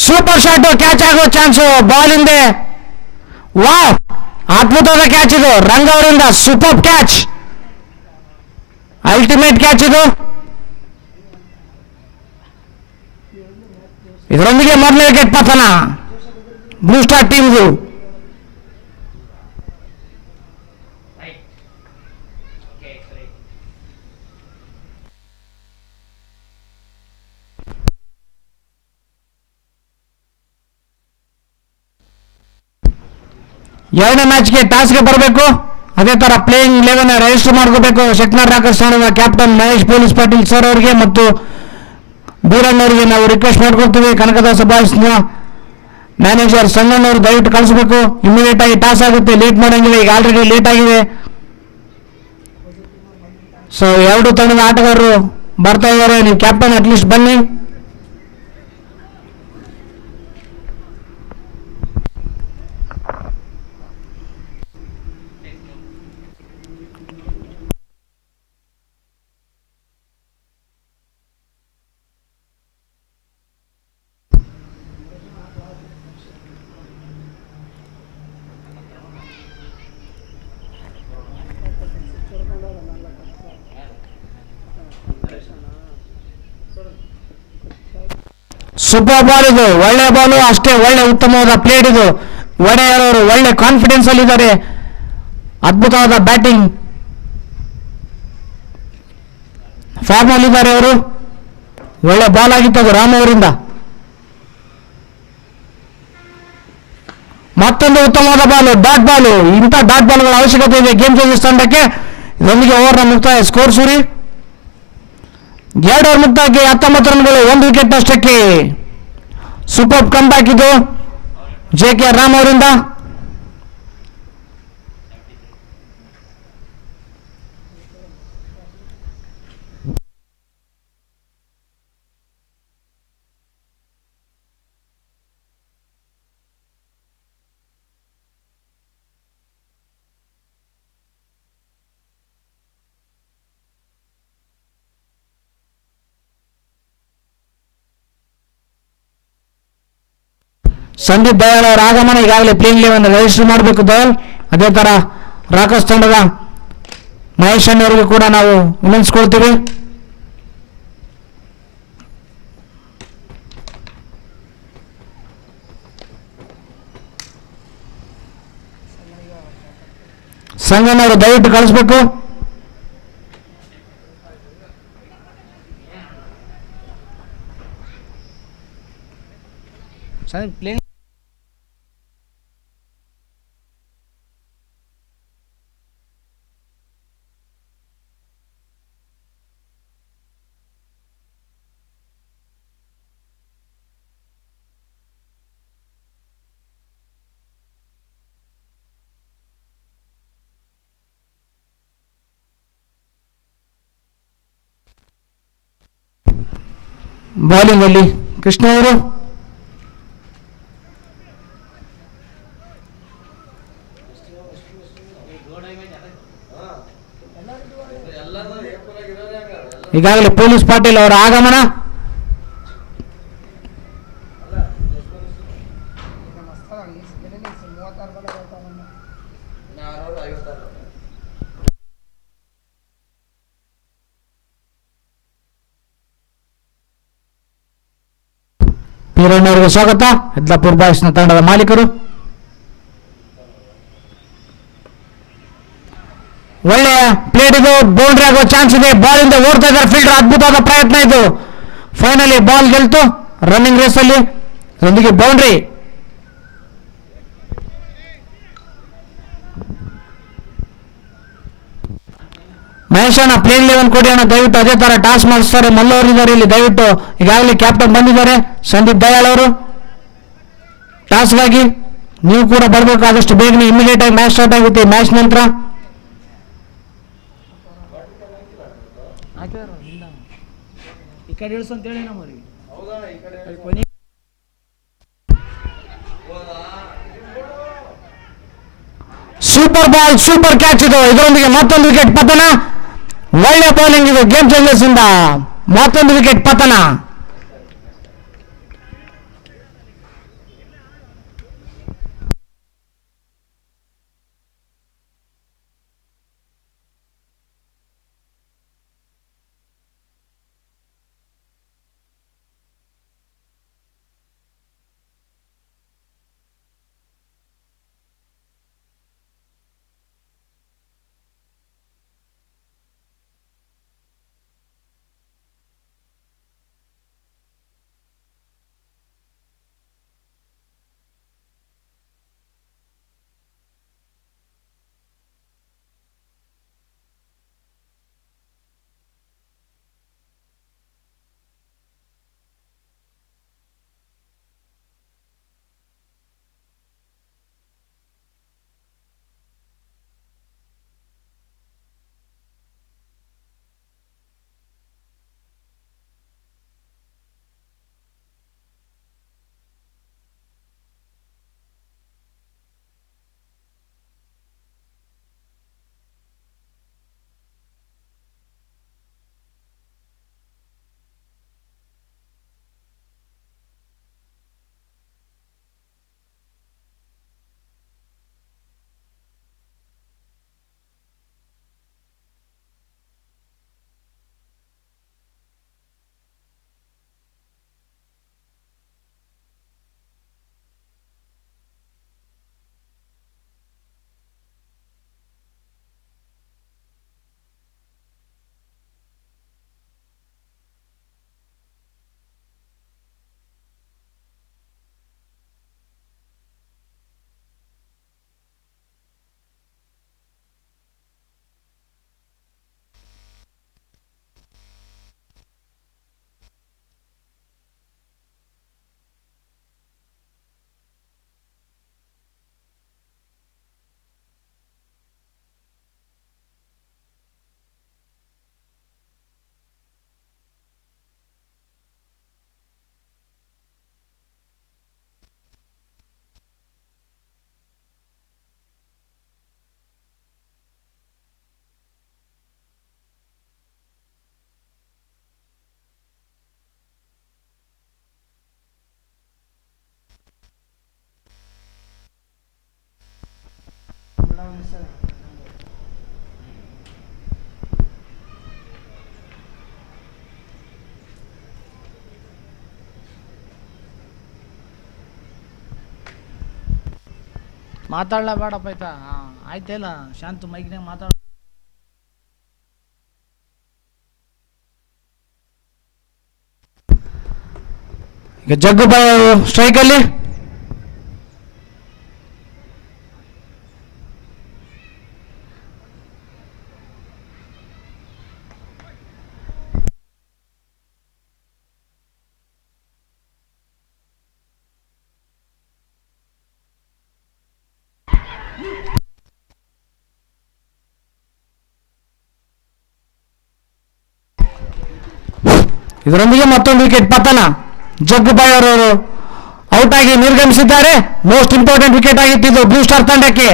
ಸೂಪರ್ ಶಾಟ್, ಕ್ಯಾಚ್ ಆಗೋ ಚಾನ್ಸು ಬಾಲ್ ಹಿಂದೆ. ವಾವ್, ಅದ್ಭುತವಾದ ಕ್ಯಾಚ್ ಇದು ರಂಗ ಅವರಿಂದ. ಸೂಪರ್ ಕ್ಯಾಚ್, ಅಲ್ಟಿಮೇಟ್ ಕ್ಯಾಚ್ ಇದು. ಇದರೊಂದಿಗೆ ಮೊದಲನೇ ವಿಕೆಟ್ ಪತನ ಬ್ಲೂ ಸ್ಟಾರ್ ಟೀಮ್ದು. ಎರಡನೇ ಮ್ಯಾಚ್ಗೆ ಟಾಸ್ಗೆ ಬರಬೇಕು. ಅದೇ ತರ ಪ್ಲೇಯಿಂಗ್ 11 ರಿಜಿಸ್ಟರ್ ಮಾಡ್ಕೋಬೇಕು. ಶೆಟ್ನರ್ ರಾಕರ್ಸ್ ತಂಡದ captain Mahesh police Patil sir ಅವರಿಗೆ ಮತ್ತು ಬೀರಣ್ಣವರಿಗೆ ನಾವು ರಿಕ್ವೆಸ್ಟ್ ಮಾಡ್ಕೊಳ್ತೀವಿ. ಕನಕದಾಸ ಬಾಯ್ಸ್ನ ಮ್ಯಾನೇಜರ್ ಸಂಗಣ್ಣವರು ದಯವಿಟ್ಟು ಕಳಿಸ್ಬೇಕು. ಇಮಿಡಿಯೇಟ್ ಆಗಿ ಟಾಸ್ ಆಗುತ್ತೆ, ಲೇಟ್ ಮಾಡಂಗಿಲ್ಲ. ಈಗ ಆಲ್ರೆಡಿ ಲೇಟ್ ಆಗಿದೆ. ಸೊ ಎರಡು ತಂಡದ ಆಟಗಾರರು ಬರ್ತಾ ಇದ್ದಾರೆ. ನೀವು ಕ್ಯಾಪ್ಟನ್ ಅಟ್ಲೀಸ್ಟ್ ಬನ್ನಿ. ಸೂಪರ್ ಬಾಲ್ ಇದು, ಒಳ್ಳೆ ಬಾಲು, ಅಷ್ಟೇ ಒಳ್ಳೆ ಉತ್ತಮವಾದ ಪ್ಲೇಟ್ ಇದು. ಒಡೆಯರ್ ಅವರು ಒಳ್ಳೆ ಕಾನ್ಫಿಡೆನ್ಸ್ ಅಲ್ಲಿ ಇದ್ದಾರೆ. ಅದ್ಭುತವಾದ ಬ್ಯಾಟಿಂಗ್ ಫಾರ್ಮ್ ಅಲ್ಲಿ ಇದ್ದಾರೆ ಅವರು. ಒಳ್ಳೆ ಬಾಲ್ ಆಗಿತ್ತು ಅದು ರಾಮ್ ಅವರಿಂದ. ಮತ್ತೊಂದು ಉತ್ತಮವಾದ ಬಾಲು, ಡಾಟ್ ಬಾಲು. ಇಂಥ ಡಾಟ್ ಬಾಲ್ಗಳ ಅವಶ್ಯಕತೆ ಇದೆ ಗೇಮ್ ಚೇಂಜರ್ಸ್ ತಂಡಕ್ಕೆ. ಇದರೊಂದಿಗೆ ಓವರ್ನ ಮುಕ್ತಾಯ. ಸ್ಕೋರ್ ಸೂರಿ 2 ಓವರ್ ಮುಕ್ತಾಯಕ್ಕೆ 19 ರನ್ಗಳು, 1 ವಿಕೆಟ್ ನಷ್ಟಕ್ಕೆ. ಸೂಪರ್ ಕಮ್ ಬ್ಯಾಕ್ ಇದು JK ರಾಮ್ ಅವರಿಂದ. ಸಂದೀಪ್ ದಯಾಳ್ ಅವರ ಆಗಮನ. ಈಗಾಗಲೇ ಪ್ಲೇಯಿಂಗ್ 11 ರಿಜಿಸ್ಟರ್ ಮಾಡಬೇಕು ದಯಾಳ್. ಅದೇ ತರ ರಾಕರ್ಸ್ ತಂಡದ ಮಹೇಶ್ ಅವರಿಗೆ ಕೂಡ ನಾವು ವಿನಂತಿಸ್ಕೊಳ್ತೀವಿ. ಸಂಗನವರು ದಯವಿಟ್ಟು ಕಳಿಸ್ಬೇಕು. ಪ್ಲೇಯಿಂಗ್ ಬೌಲಿಂಗ್ ಅಲ್ಲಿ ಕೃಷ್ಣ ಅವರು. ಈಗಾಗಲೇ ಪೊಲೀಸ್ ಪಾಟೀಲ್ ಅವರ ಆಗಮನ. ಪೀರಣ್ಣವರಿಗೆ ಸ್ವಾಗತ. ಯದ್ಲಾಪುರ್ ಬಾಯ್ಸ್ನ ತಂಡದ ಮಾಲೀಕರು. ಒಳ್ಳೆಯ ಪ್ಲೇಟ್ ಇದು, ಬೌಂಡ್ರಿ ಆಗೋ ಚಾನ್ಸ್ ಇದೆ. ಬಾಲ್ ಇಂದ ಓಡ್ತಾ ಇದ್ದಾರೆ ಫೀಲ್ಡರ್. ಅದ್ಭುತವಾದ ಪ್ರಯತ್ನ ಇದು. ಫೈನಲಿ ಬಾಲ್ ಗೆಲ್ತು ರನ್ನಿಂಗ್ ರೇಸ್ ಅಲ್ಲಿ. ಅದರೊಂದಿಗೆ ಬೌಂಡ್ರಿ. ಮಹೇಶ್ ಅಣ್ಣ ಪ್ಲೇನ್ 11 ಕೊಡಿ ಅಣ್ಣ ದಯವಿಟ್ಟು. ಅದೇ ತರ ಟಾಸ್ ಮಾಡಿಸ್ತಾರೆ. ಮಲ್ಲವರು ಇದ್ದಾರೆ ಇಲ್ಲಿ ದಯವಿಟ್ಟು. ಈಗಾಗಲೇ ಕ್ಯಾಪ್ಟನ್ ಬಂದಿದ್ದಾರೆ ಸಂದೀಪ್ ದಯಾಳ್ ಅವರು. ಟಾಸ್ಗಾಗಿ ನೀವು ಕೂಡ ಬರಬೇಕು ಆದಷ್ಟು ಬೇಗನೆ. ಇಮಿಡಿಯೇಟ್ ಆಗಿ ಮ್ಯಾಚ್ ಸ್ಟಾರ್ಟ್ ಆಗುತ್ತೆ. ಮ್ಯಾಚ್ ನಂತರ ಕಡೆ ಇಳಿಸು ಅಂತ ಹೇಳಿ ನಮ್ಮವ್ರಿಗೆ ಕೊನೆ ಸೂಪರ್ ಬಾಲ್, ಸೂಪರ್ ಕ್ಯಾಚ್ ಇದು. ಇದರೊಂದಿಗೆ ಮತ್ತೊಂದು ವಿಕೆಟ್ ಪತನ. ಒಳ್ಳೆ ಬೌಲಿಂಗ್ ಇದು ಗೇಮ್ ಚೇಂಜರ್ಸ್ ಇಂದ. ಮತ್ತೊಂದು ವಿಕೆಟ್ ಪತನ. ಮಾತಾಡ್ಲಾ ಬೇಡಪ್ಪ ಆಯ್ತಾ. ಆಯ್ತಿಲ್ಲ ಶಾಂತ ಮೈಕ್ನಾಗ ಮಾತಾಡ. ಈಗ ಜಗ್ಗು ಸ್ಟ್ರೈಕ್ ಅಲ್ಲಿ. ಇದರೊಂದಿಗೆ ಮತ್ತೊಂದು ವಿಕೆಟ್ ಪತನ. ಜಗ್ಗುಬಾಯ್ ಅವರು ಔಟ್ ಆಗಿ ನಿರ್ಗಮಿಸಿದ್ದಾರೆ. ಮೋಸ್ಟ್ ಇಂಪಾರ್ಟೆಂಟ್ ವಿಕೆಟ್ ಆಗಿತ್ತು ಬ್ಲೂ ಸ್ಟಾರ್ ತಂಡಕ್ಕೆ.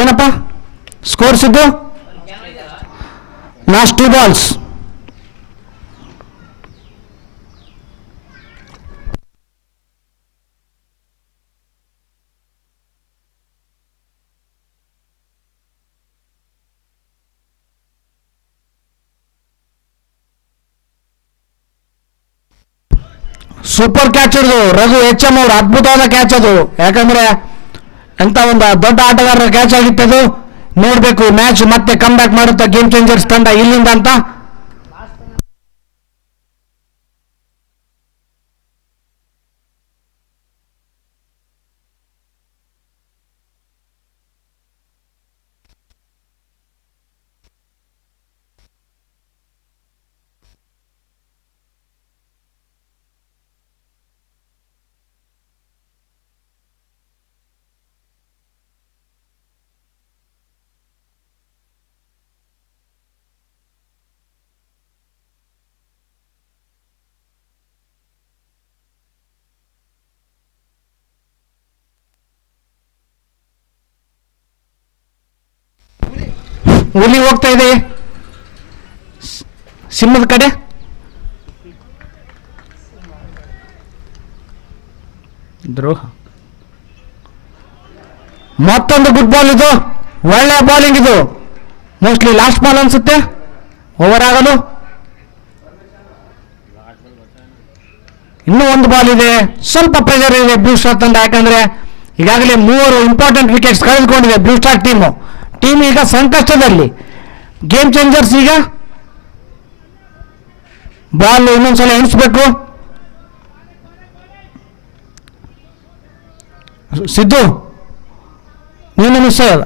ಏನಪ್ಪ ಸ್ಕೋರ್ಸ್ ಇದ್ದು? Last 2 balls. ಸೂಪರ್ ಕ್ಯಾಚ್ ಹಿಡಿದು ರಘು HM ಅವರು ಅದ್ಭುತವಾದ ಕ್ಯಾಚ್ ಅದು. ಯಾಕಂದ್ರೆ ಎಂತ ಒಂದು ದೊಡ್ಡ ಆಟಗಾರರ ಕ್ಯಾಚ್ ಆಗಿತ್ತದು. ನೋಡ್ಬೇಕು ಮ್ಯಾಚ್ ಮತ್ತೆ ಕಮ್ ಬ್ಯಾಕ್ ಮಾಡುತ್ತಾ ಗೇಮ್ ಚೇಂಜರ್ಸ್ ತಂಡ ಇಲ್ಲಿಂದ ಅಂತ. ಹುಲಿ ಹೋಗ್ತಾ ಇದೆ ಸಿಂಹದ ಕಡೆ. ದ್ರೋಹ. ಮತ್ತೊಂದು ಗುಡ್ ಬಾಲ್ ಇದು, ಒಳ್ಳೆ ಬಾಲಿಂಗ್ ಇದು. ಮೋಸ್ಟ್ಲಿ ಲಾಸ್ಟ್ ಬಾಲ್ ಅನ್ಸುತ್ತೆ ಓವರ್ ಆಗಲು. ಇನ್ನೂ ಒಂದು ಬಾಲ್ ಇದೆ, ಸ್ವಲ್ಪ ಪ್ರೆಷರ್ ಇದೆ ಬ್ಲೂ ಸ್ಟಾರ್ ತಂಡ. ಯಾಕಂದ್ರೆ ಈಗಾಗಲೇ 3 ಇಂಪಾರ್ಟೆಂಟ್ ವಿಕೆಟ್ಸ್ ಕಳೆದುಕೊಂಡಿದೆ ಬ್ಲೂ ಸ್ಟಾರ್ ಟೀಮ್ ಈಗ ಸಂಕಷ್ಟದಲ್ಲಿ. ಗೇಮ್ ಚೇಂಜರ್ಸ್ ಈಗ ಬಾಲ್ ಇನ್ನೊಂದ್ಸಲ ಎಣಿಸ್ಬೇಕು. ಸಿದ್ದು ನೀನು ಮಿಸ್ ಆಗ.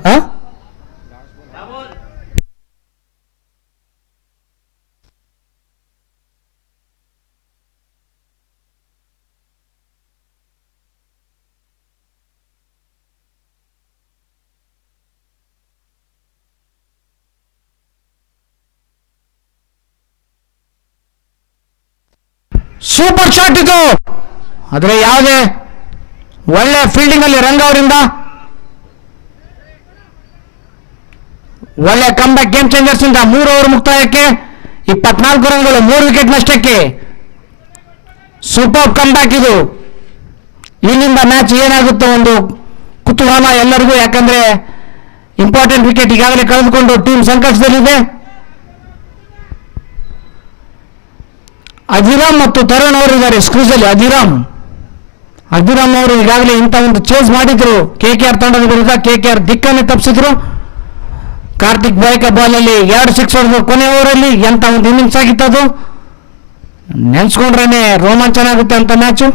ಸೂಪರ್ ಶಾಟ್ ಇದು, ಆದರೆ ಯಾವುದೇ ಒಳ್ಳೆ ಫೀಲ್ಡಿಂಗ್ ಅಲ್ಲಿ ರಂಗ ಅವರಿಂದ. ಒಳ್ಳೆ ಕಮ್ ಬ್ಯಾಕ್ ಗೇಮ್ ಚೇಂಜರ್ಸ್ ಇಂದ 3 ಓವರ್ ಮುಕ್ತಾಯಕ್ಕೆ 24 ರನ್ಗಳು 3 ವಿಕೆಟ್ ನಷ್ಟಕ್ಕೆ. ಸೂಪರ್ ಕಮ್ ಬ್ಯಾಕ್ ಇದು. ಇಲ್ಲಿಂದ ಮ್ಯಾಚ್ ಏನಾಗುತ್ತೋ ಒಂದು ಕುತೂಹಲ ಎಲ್ಲರಿಗೂ. ಯಾಕಂದ್ರೆ ಇಂಪಾರ್ಟೆಂಟ್ ವಿಕೆಟ್ ಈಗಾಗಲೇ ಕಳೆದುಕೊಂಡು ಟೀಮ್ ಸಂಕಷ್ಟದಲ್ಲಿದೆ. ಅಧಿರಾಮ್ ಮತ್ತು ತರುಣ್ ಅವರು ಇದ್ದಾರೆ ಸ್ಕ್ರೀಸ್ ಅಲ್ಲಿ. ಅಧಿರಾಮ್ ಅವರು ಈಗಾಗಲೇ ಇಂಥ ಒಂದು ಚೇಸ್ ಮಾಡಿದ್ರು KKR ತಂಡದ ವಿರುದ್ಧ. KKR ದಿಕ್ಕನ್ನೇ ತಪ್ಪಿಸಿದ್ರು. ಕಾರ್ತಿಕ್ ಬಾಯ್ಕ ಬಾಲ್ ಅಲ್ಲಿ 2 ಸಿಕ್ಸ್ ಹೊಡೆದು ಕೊನೆ ಓವರಲ್ಲಿ ಎಂತ ಒಂದು ಇನ್ನಿಂಗ್ಸ್ ಆಗಿತ್ತದು. ನೆನ್ಸ್ಕೊಂಡ್ರೇನೆ ರೋಮಾಂಚನ ಆಗುತ್ತೆ ಅಂತ ಮ್ಯಾಚು.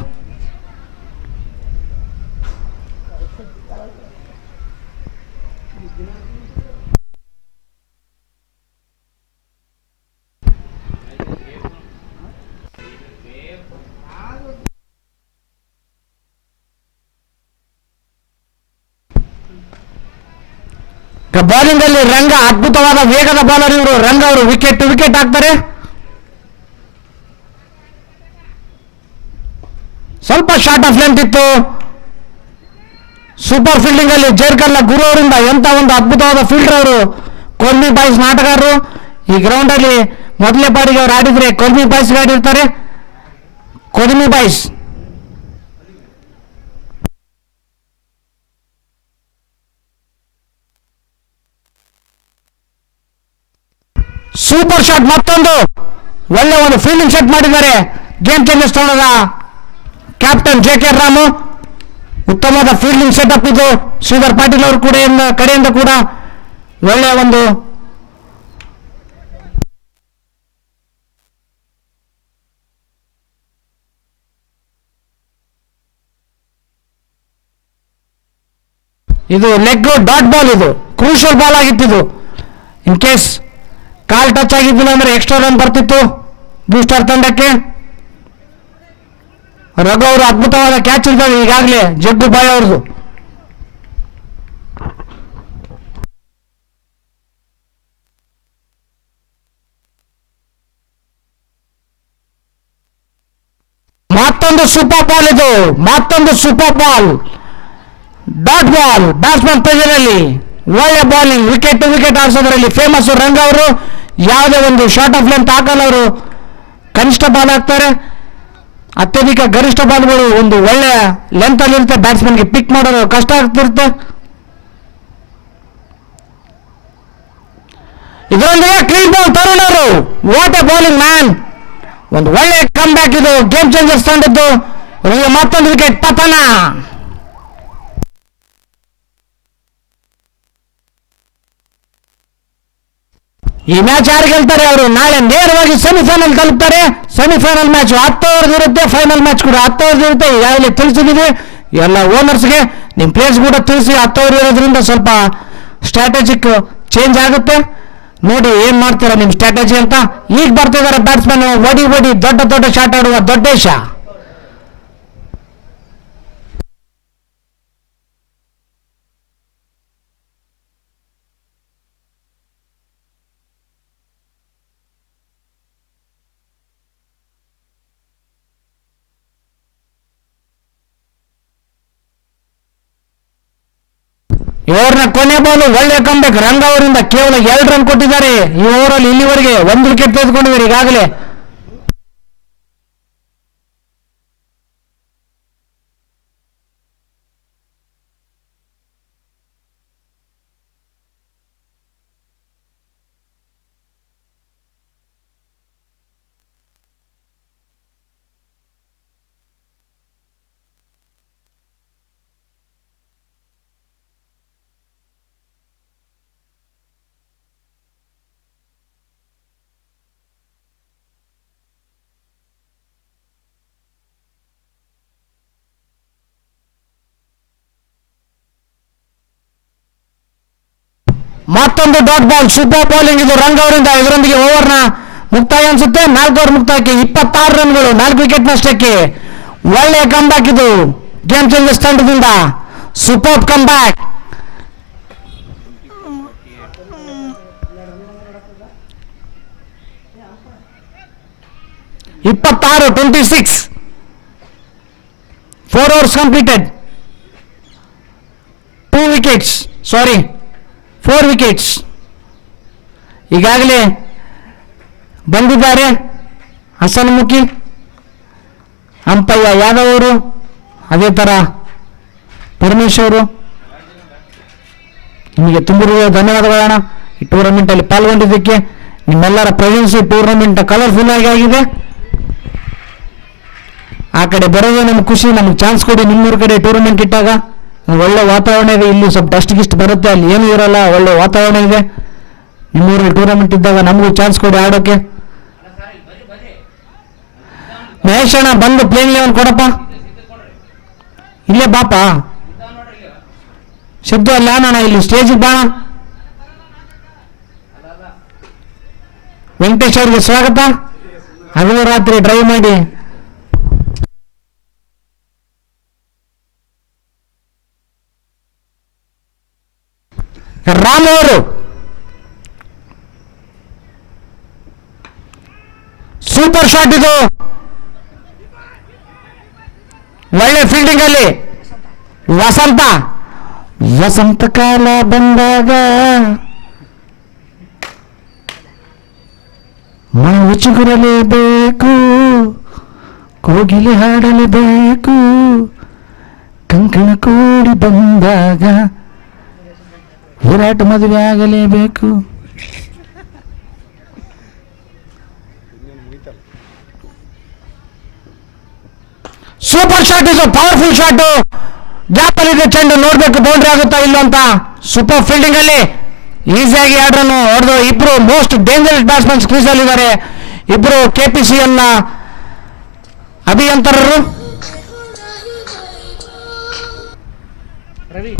ಬಾಲಿಂಗ್ ಅಲ್ಲಿ ರಂಗ ಅದ್ಭುತವಾದ ವೇಗದ ಬಾಲರ್ ಇವರು. ರಂಗ ಅವರು ವಿಕೆಟ್ ಹಾಕ್ತಾರೆ. ಸ್ವಲ್ಪ ಶಾರ್ಟ್ ಆಫ್ ಲೆಂತ್ ಇತ್ತು. ಸೂಪರ್ ಫೀಲ್ಡಿಂಗ್ ಅಲ್ಲಿ ಜೇರ್ಕಲ್ಲ ಗುರು ಅವರಿಂದ. ಎಂತ ಒಂದು ಅದ್ಭುತವಾದ ಫೀಲ್ಡರ್ ಅವರು. ಕೊರ್ಮಿ ಬಾಯ್ಸ್ ಆಟಗಾರರು. ಈ ಗ್ರೌಂಡ್ ಅಲ್ಲಿ ಮೊದಲನೇ ಬಾರಿಗೆ ಅವರು ಆಡಿದ್ರೆ ಕೊರ್ಮಿ ಬಾಯ್ಸ್ ಆಡಿರ್ತಾರೆ. ಕೊರ್ಮಿ ಬಾಯ್ಸ್ ಸೂಪರ್ ಶಾಟ್, ಮತ್ತೊಂದು ಒಳ್ಳೆ ಒಂದು ಫೀಲ್ಡಿಂಗ್ ಸೆಟ್ ಮಾಡಿದ್ದಾರೆ ಗೇಮ್ ಚೇಂಜರ್ಸ್ ತಂಡದ ಕ್ಯಾಪ್ಟನ್ JK ರಾಮು. ಉತ್ತಮವಾದ ಫೀಲ್ಡಿಂಗ್ ಸೆಟಪ್ ಇದು. ಶ್ರೀಧರ್ ಪಾಟೀಲ್ ಅವರು ಕೂಡ ಕಡೆಯಿಂದ ಕೂಡ ಒಳ್ಳೆಯ ಒಂದು ಇದು ಲೆಗ್ ಡಾಟ್ ಬಾಲ್. ಇದು ಕ್ರೂಷಿಯಲ್ ಬಾಲ್ ಆಗಿತ್ತು. ಇನ್ ಕೇಸ್ ಕಾಲ್ ಟಚ್ ಆಗಿದ್ದಿಲ್ಲ ಅಂದ್ರೆ ಎಕ್ಸ್ಟ್ರಾ ರನ್ ಬರ್ತಿತ್ತು ಬ್ಲೂ ಸ್ಟಾರ್ ತಂಡಕ್ಕೆ. ರಘು ಅವರು ಅದ್ಭುತವಾದ ಕ್ಯಾಚ್ ಇದ್ದಾರೆ ಈಗಾಗಲೇ ಜಗ್ಗು ಬಾಯ್ ಅವ್ರದ್ದು. ಮತ್ತೊಂದು ಸೂಪರ್ ಬಾಲ್ ಇದು, ಮತ್ತೊಂದು super ball, dot ball. Batsman pressure ಅಲ್ಲಿ ಒಳ್ಳೆ ಬಾಲಿಂಗ್, ವಿಕೆಟ್ ಟು ವಿಕೆಟ್ ಆಡಿಸೋದ್ರಲ್ಲಿ ಫೇಮಸ್ ರಂಗ ಅವರು. ಯಾವುದೇ ಒಂದು ಶಾರ್ಟ್ ಆಫ್ ಲೆಂತ್ ಹಾಕಲ್ಲ ಅವರು. ಕನಿಷ್ಠ ಬಾಲ್ ಹಾಕ್ತಾರೆ. ಅತ್ಯಧಿಕ ಗರಿಷ್ಠ ಬಾಲ್ಗಳು ಒಂದು ಒಳ್ಳೆ ಲೆಂತ್ ಅಲ್ಲಿ ಇರುತ್ತೆ. ಬ್ಯಾಟ್ಸ್ಮನ್ಗೆ ಪಿಕ್ ಮಾಡೋದು ಕಷ್ಟ ಆಗ್ತಿರುತ್ತೆ. ಇದರೊಂದಿಗೆ ಕ್ಲೀನ್ ಬಾಲ್ ತರುಣ್ ಅವರು. What A bowling man. ಒಂದು ಒಳ್ಳೆ ಕಮ್ ಬ್ಯಾಕ್ ಇದು ಗೇಮ್ ಚೇಂಜರ್ಸ್ ತಂಡದ್ದು. ಮತ್ತೊಂದು ವಿಕೆಟ್ ಪತನ. ಈ ಮ್ಯಾಚ್ ಯಾರು ಗೆಲ್ತಾರೆ ಅವರು ನಾಳೆ ನೇರವಾಗಿ ಸೆಮಿಫೈನಲ್ ತಲುಪ್ತಾರೆ. ಸೆಮಿಫೈನಲ್ ಮ್ಯಾಚ್ 10 ಓವರ್ ಇರುತ್ತೆ, ಫೈನಲ್ ಮ್ಯಾಚ್ ಕೂಡ 10 ಓವರ್ ಇರುತ್ತೆ. ಈಗಾಗಲೇ ತಿಳಿಸಿದ್ದೀವಿ ಎಲ್ಲ ಓನರ್ಸ್ಗೆ, ನಿಮ್ಮ ಪ್ಲೇಸ್ ಕೂಡ ತಿಳಿಸಿ. 10 ಓವರ್ ಇರೋದ್ರಿಂದ ಸ್ವಲ್ಪ ಸ್ಟ್ರಾಟಜಿಕ್ ಚೇಂಜ್ ಆಗುತ್ತೆ. ನೋಡಿ ಏನ್ ಮಾಡ್ತೀರಾ ನಿಮ್ಮ ಸ್ಟ್ರಾಟಜಿ ಅಂತ. ಈಗ ಬರ್ತಿದ್ದಾರೆ ಬ್ಯಾಟ್ಸ್ಮನ್, ಒಡಿ ದೊಡ್ಡ ದೊಡ್ಡ ಶಾಟ್ ಆಡುವ ದೊಡ್ಡೇಶ. ಓವರ್ನ ಕೊನೆ ಬಾಲು ಒಳ್ಳೆ ಕಂಬ್ಯಾಕ್ ರಂಗ ಅವರಿಂದ. ಕೇವಲ 2 ರನ್ ಕೊಟ್ಟಿದ್ದಾರೆ ಈ ಓವರಲ್ಲಿ. ಇಲ್ಲಿವರೆಗೆ 1 ವಿಕೆಟ್ ತೆಗೆದುಕೊಂಡಿದ್ದಾರೆ ಈಗಾಗಲೇ. ಮತ್ತೊಂದು ಡಾಟ್ ಬಾಲ್, ಸೂಪರ್ ಬೌಲಿಂಗ್ ಇದು ರಂಗ ಅವರಿಂದ. ಇದರೊಂದಿಗೆ ಓವರ್ನ ಮುಕ್ತಾಯ ಅನ್ಸುತ್ತೆ. 4 ಓವರ್ ಮುಕ್ತಾಯಕ್ಕೆ 26 ರನ್ಗಳು, 4 ವಿಕೆಟ್ ನಷ್ಟಕ್ಕೆ. ಒಳ್ಳೆಯ ಕಮ್ಬ್ಯಾಕ್ ಇದು ಗೇಮ್ ಚೇಂಜರ್ಸ್ ತಂಡದಿಂದ. Super comeback. 26 4 overs completed, 2 wickets, sorry 4 wickets. ಈಗಾಗಲೇ ಬಂದಿದ್ದಾರೆ ಹಸನ್ಮುಖಿ, ಅಂಪಯ್ಯ ಯಾದವ್ ಅವರು, ಅದೇ ಥರ ಪರಮೇಶ್ ಅವರು. ನಿಮಗೆ ತುಂಬ ಧನ್ಯವಾದಗಳಣ್ಣ ಈ ಟೂರ್ನಮೆಂಟಲ್ಲಿ ಪಾಲ್ಗೊಂಡಿದ್ದಕ್ಕೆ. ನಿಮ್ಮೆಲ್ಲರ ಪ್ರೆಸೆನ್ಸ್ ಟೂರ್ನಮೆಂಟ್ ಕಲರ್ಫುಲ್ ಆಗಿದೆ. ಆ ಕಡೆ ಬರೋದೇ ನಮ್ಗೆ ಖುಷಿ. ನಮ್ಗೆ ಚಾನ್ಸ್ ಕೊಡಿ ನಿಮ್ಮೂರ ಕಡೆ ಟೂರ್ನಮೆಂಟ್ ಇಟ್ಟಾಗ. ಒಳ್ಳೆ ವಾತಾವರಣ ಇದೆ. ಇಲ್ಲಿ ಸ್ವಲ್ಪ ಡಸ್ಟ್ ಗಿಸ್ಟ್ ಬರುತ್ತೆ, ಅಲ್ಲಿ ಏನೂ ಇರಲ್ಲ, ಒಳ್ಳೆ ವಾತಾವರಣ ಇದೆ. ನಿಮ್ಮೂರಲ್ಲಿ ಟೂರ್ನಮೆಂಟ್ ಇದ್ದಾಗ ನಮಗೂ ಚಾನ್ಸ್ ಕೊಡಿ ಆಡೋಕ್ಕೆ. ಮಹೇಶ್ ಅಣ್ಣ ಬಂದು ಪ್ಲೇಯಿಂಗ್ 11 ಕೊಡಪ್ಪ. ಇಲ್ಲೇ ಬಾಪ ಶಬ್ದ ಅಲ್ಲ ಅಣ್ಣ, ಇಲ್ಲಿ ಸ್ಟೇಜಿಗೆ ಬಾಣ. ವೆಂಕಟೇಶ್ ಅವ್ರಿಗೆ ಸ್ವಾಗತ. ಹಗಲು ರಾತ್ರಿ ಡ್ರೈವ್ ಮಾಡಿ. ರಾಮ್ ಅವರು ಸೂಪರ್ ಶಾಟ್ ಇದು, ಒಳ್ಳೆ ಫೀಲ್ಡಿಂಗ್ ಅಲ್ಲಿ. ವಸಂತ ಕಾಲ ಬಂದಾಗ ಮಾವು ಚಿಗುರಲೇಬೇಕು, ಕೋಗಿಲೆ ಹಾಡಲೇಬೇಕು, ಕಂಕಣ ಕೂಡಿ ಬಂದಾಗ ವಿರಾಟ್ ಮದುವೆ ಆಗಲೇಬೇಕು. ಸೂಪರ್ ಶಾಟ್ ಇದು, ಪವರ್ಫುಲ್ ಶಾಟ್. ಗ್ಯಾಪ್ ಅಲ್ಲಿ ಇದೆ ಚೆಂಡು, ನೋಡ್ಬೇಕು ಬೌಂಡ್ರಿ ಆಗುತ್ತಾ ಇಲ್ಲ ಅಂತ. ಸೂಪರ್ ಫೀಲ್ಡಿಂಗ್ ಅಲ್ಲಿ ಈಸಿಯಾಗಿ 2 ರನ್ ಹೊಡೆದು. ಇಬ್ರು ಮೋಸ್ಟ್ ಡೇಂಜರಸ್ ಬ್ಯಾಟ್ಸ್ಮನ್ಸ್ ಕ್ರೀಸ್ ಅಲ್ಲಿ ಇದ್ದಾರೆ. ಇಬ್ರು KPCL ನ ಅಭಿಯಂತರರು. ರವಿ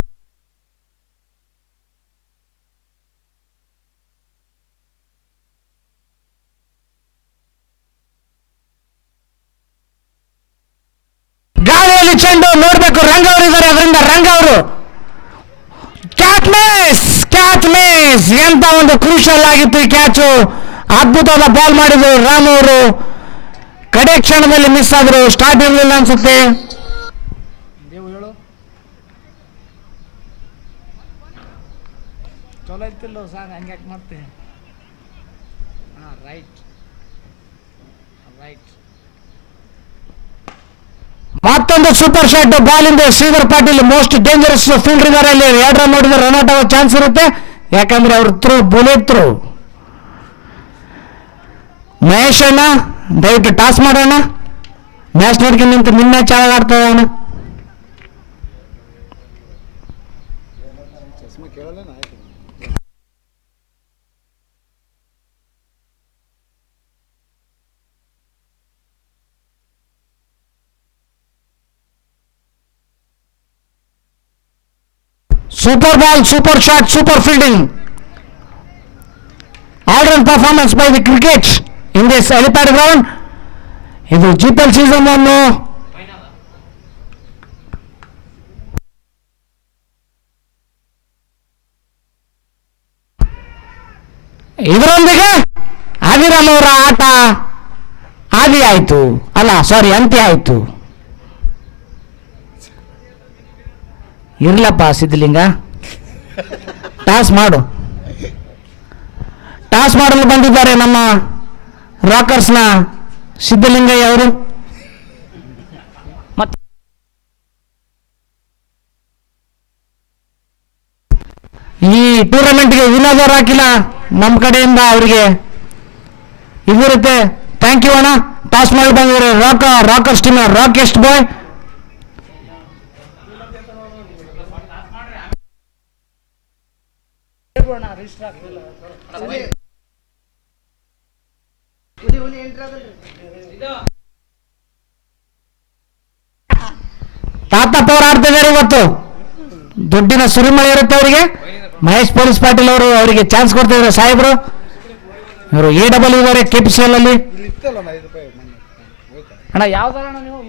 ಗಾಳಿಯಲ್ಲಿ ಚೆಂಡು, ನೋಡ್ಬೇಕು ರಂಗ ಅವರು ಇದ್ದಾರೆ. ಅದರಿಂದ ರಂಗ ಅವರು ಕ್ಯಾಚ್ ಮಿಸ್. ಎಂತ ಒಂದು ಕ್ರೂಷಲ್ ಆಗಿತ್ತು ಈ ಕ್ಯಾಚು. ಅದ್ಭುತವಾದ ಬಾಲ್ ಮಾಡಿದ್ರು ರಾಮ್ ಅವರು. ಕಡೆ ಕ್ಷಣದಲ್ಲಿ ಮಿಸ್ ಆದ್ರು, ಸ್ಟಾರ್ಟ್ ಇರಲಿಲ್ಲ ಅನ್ಸುತ್ತೆ. ಚಲೋ ಇತ್ತಿಲ್ಲ ಸಾಂಗ್, ಹಂಗ್ಯಾಕೆ ಮಾಡ್ತೆ. ರೈಟ್. ಮತ್ತೊಂದು ಸೂಪರ್ ಶಾಟ್ ಬಾಲಿಂದ Shridhar Patil. Most dangerous fielder ಇದ್ದಾರೆ ಅಲ್ಲಿ. 2 ರನ್ ನೋಡಿದ್ರೆ ರನ್ ಔಟ್ ಆಗೋ ಚಾನ್ಸ್ ಇರುತ್ತೆ, ಯಾಕಂದ್ರೆ ಅವ್ರ ಬುಲೆಟ್ ಥ್ರೂ. ಮಹೇಶ್ ಅಣ್ಣ ದಯವಿಟ್ಟು ಟಾಸ್ ಮಾಡೋಣ. ಮ್ಯಾಚ್ ನೋಡ್ಕೊಂಡು ನಿಂತು ನಿನ್ನ ಮ್ಯಾಚ್ ಯಾವಾಗ ಆಡ್ತದೆ ಅಣ್ಣ? Super ball, super shot, super fielding. All-round performance by the cricket in this helipad ground. ಇದು GPL ಸೀಸನ್ 1. ಇದರೊಂದಿಗೆ ಆದಿರಾಮ್ ಅವರ ಆಟ ಆದಿ ಆಯಿತು, ಅಲ್ಲ ಸಾರಿ ಅಂತ್ಯ ಆಯಿತು. ಇರ್ಲಪ್ಪ ಸಿದ್ಧಲಿಂಗ, ಟಾಸ್ ಮಾಡು. ಟಾಸ್ ಮಾಡಲು ಬಂದಿದ್ದಾರೆ ನಮ್ಮ ರಾಕರ್ಸ್ನ ಸಿದ್ಧಲಿಂಗಯ್ಯ ಅವರು. ಮತ್ತೆ ಈ ಟೂರ್ನಮೆಂಟ್ಗೆ ವಿನೋದರ್ ಹಾಕಿಲ್ಲ ನಮ್ಮ ಕಡೆಯಿಂದ, ಅವರಿಗೆ ಇದಿರುತ್ತೆ. ಥ್ಯಾಂಕ್ ಯು ಅಣ್ಣ. ಟಾಸ್ ಮಾಡಿ ಬಂದಿದ್ದಾರೆ ರಾಕರ್ಸ್ ಟೀಮ್ ರಾಕೆಸ್ಟ್ ಬಾಯ್. ತಾತಪ್ಪ ಅವ್ರು ಆಡ್ತಿದ್ದಾರೆ ಇವತ್ತು. ದುಡ್ಡಿನ ಸುರಿಮಳೆ ಇರುತ್ತೆ ಅವರಿಗೆ. ಮಹೇಶ್ ಪೊಲೀಸ್ ಪಾಟೀಲ್ ಅವರು ಅವರಿಗೆ ಚಾನ್ಸ್ ಕೊಡ್ತಾ ಇದ್ದಾರೆ ಸಾಹೇಬ್ರು. ಇವರು AW ಇದ್ದಾರೆ KPCL ಅಲ್ಲಿ. ಅಣ್ಣ ಯಾವ್ದಾರ ನೀವು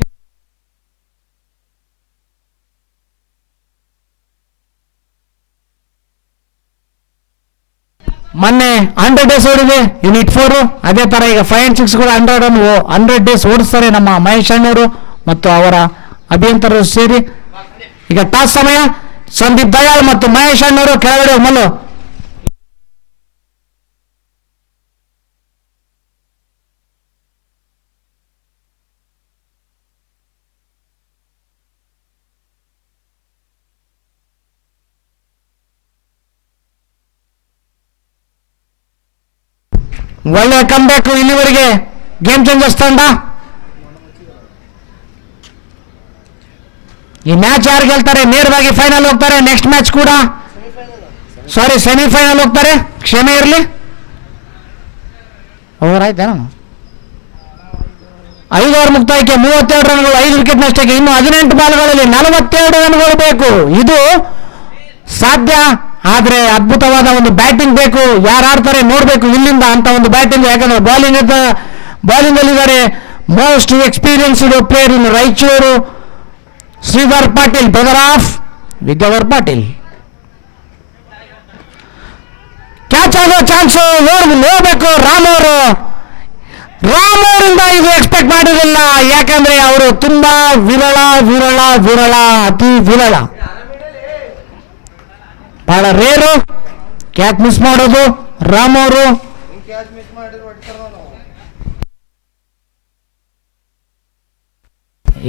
ಮೊನ್ನೆ 100 ಡೇಸ್ ಓಡಿದೆ ಯೂನಿಟ್ 4. ಅದೇ ತರ ಈಗ 5 and 6 ಕೂಡ 100 ಡೇಸ್ ಓಡಿಸ್ತಾರೆ ನಮ್ಮ ಮಹೇಶ್ ಅಣ್ಣವರು ಮತ್ತು ಅವರ ಅಭಿಯಂತರರು ಸೇರಿ. ಈಗ ಟಾಸ್ ಸಮಯ. ಸಂದೀಪ್ ದಯಾಳ್ ಮತ್ತು ಮಹೇಶ್ ಅಣ್ಣವರು ಕೆಳಗಡೆ ಮಲ್ಲು. ಒಳ್ಳೆ ಕಮ್ಬ್ಯಾಕ್ ಇಲ್ಲಿವರೆಗೆ ಗೇಮ್ ಚೇಂಜರ್ಸ್ ತಂಡ. ಈ ಮ್ಯಾಚ್ ಯಾರು ಗೆಲ್ತಾರೆ ನೇರವಾಗಿ ಫೈನಲ್ ಹೋಗ್ತಾರೆ. ನೆಕ್ಸ್ಟ್ ಮ್ಯಾಚ್ ಕೂಡ ಸೆಮಿಫೈನಲ್ ಹೋಗ್ತಾರೆ. ಕ್ಷಮೆ ಇರಲಿ. ಓವರ್ ಆಯ್ತೇನ? 5 ಓವರ್ ಮುಕ್ತಾಯಕ್ಕೆ 32 ರನ್ಗಳು, 5 ವಿಕೆಟ್ ನಷ್ಟಕ್ಕೆ. ಇನ್ನು 18 ಬಾಲ್ಗಳಲ್ಲಿ 42 ರನ್ಗಳು ಬೇಕು. ಇದು ಸಾಧ್ಯ, ಆದರೆ ಅದ್ಭುತವಾದ ಒಂದು ಬ್ಯಾಟಿಂಗ್ ಬೇಕು. ಯಾರು ಆಡ್ತಾರೆ ನೋಡಬೇಕು ಇಲ್ಲಿಂದ ಅಂತ ಒಂದು ಬ್ಯಾಟಿಂಗ್. ಯಾಕಂದ್ರೆ ಬಾಲಿಂಗ್ ಅಲ್ಲಿದ್ದಾರೆ most experienced player in Raichur, Shridhar Patil, brother of Vidyadhar Patil. Catch ಆಗೋ ಚಾನ್ಸ್ ನೋಡಬೇಕು. ರಾಮ್ ಅವರಿಂದ ಇದು ಎಕ್ಸ್ಪೆಕ್ಟ್ ಮಾಡಿರಲಿಲ್ಲ. ಯಾಕಂದ್ರೆ ಅವರು ತುಂಬಾ ವಿರಳ, ಅತಿ ವಿರಳ, ಬಹಳ ರೇರು ಕ್ಯಾಚ್ ಮಿಸ್ ಮಾಡೋದು ರಾಮ್ ಅವರು.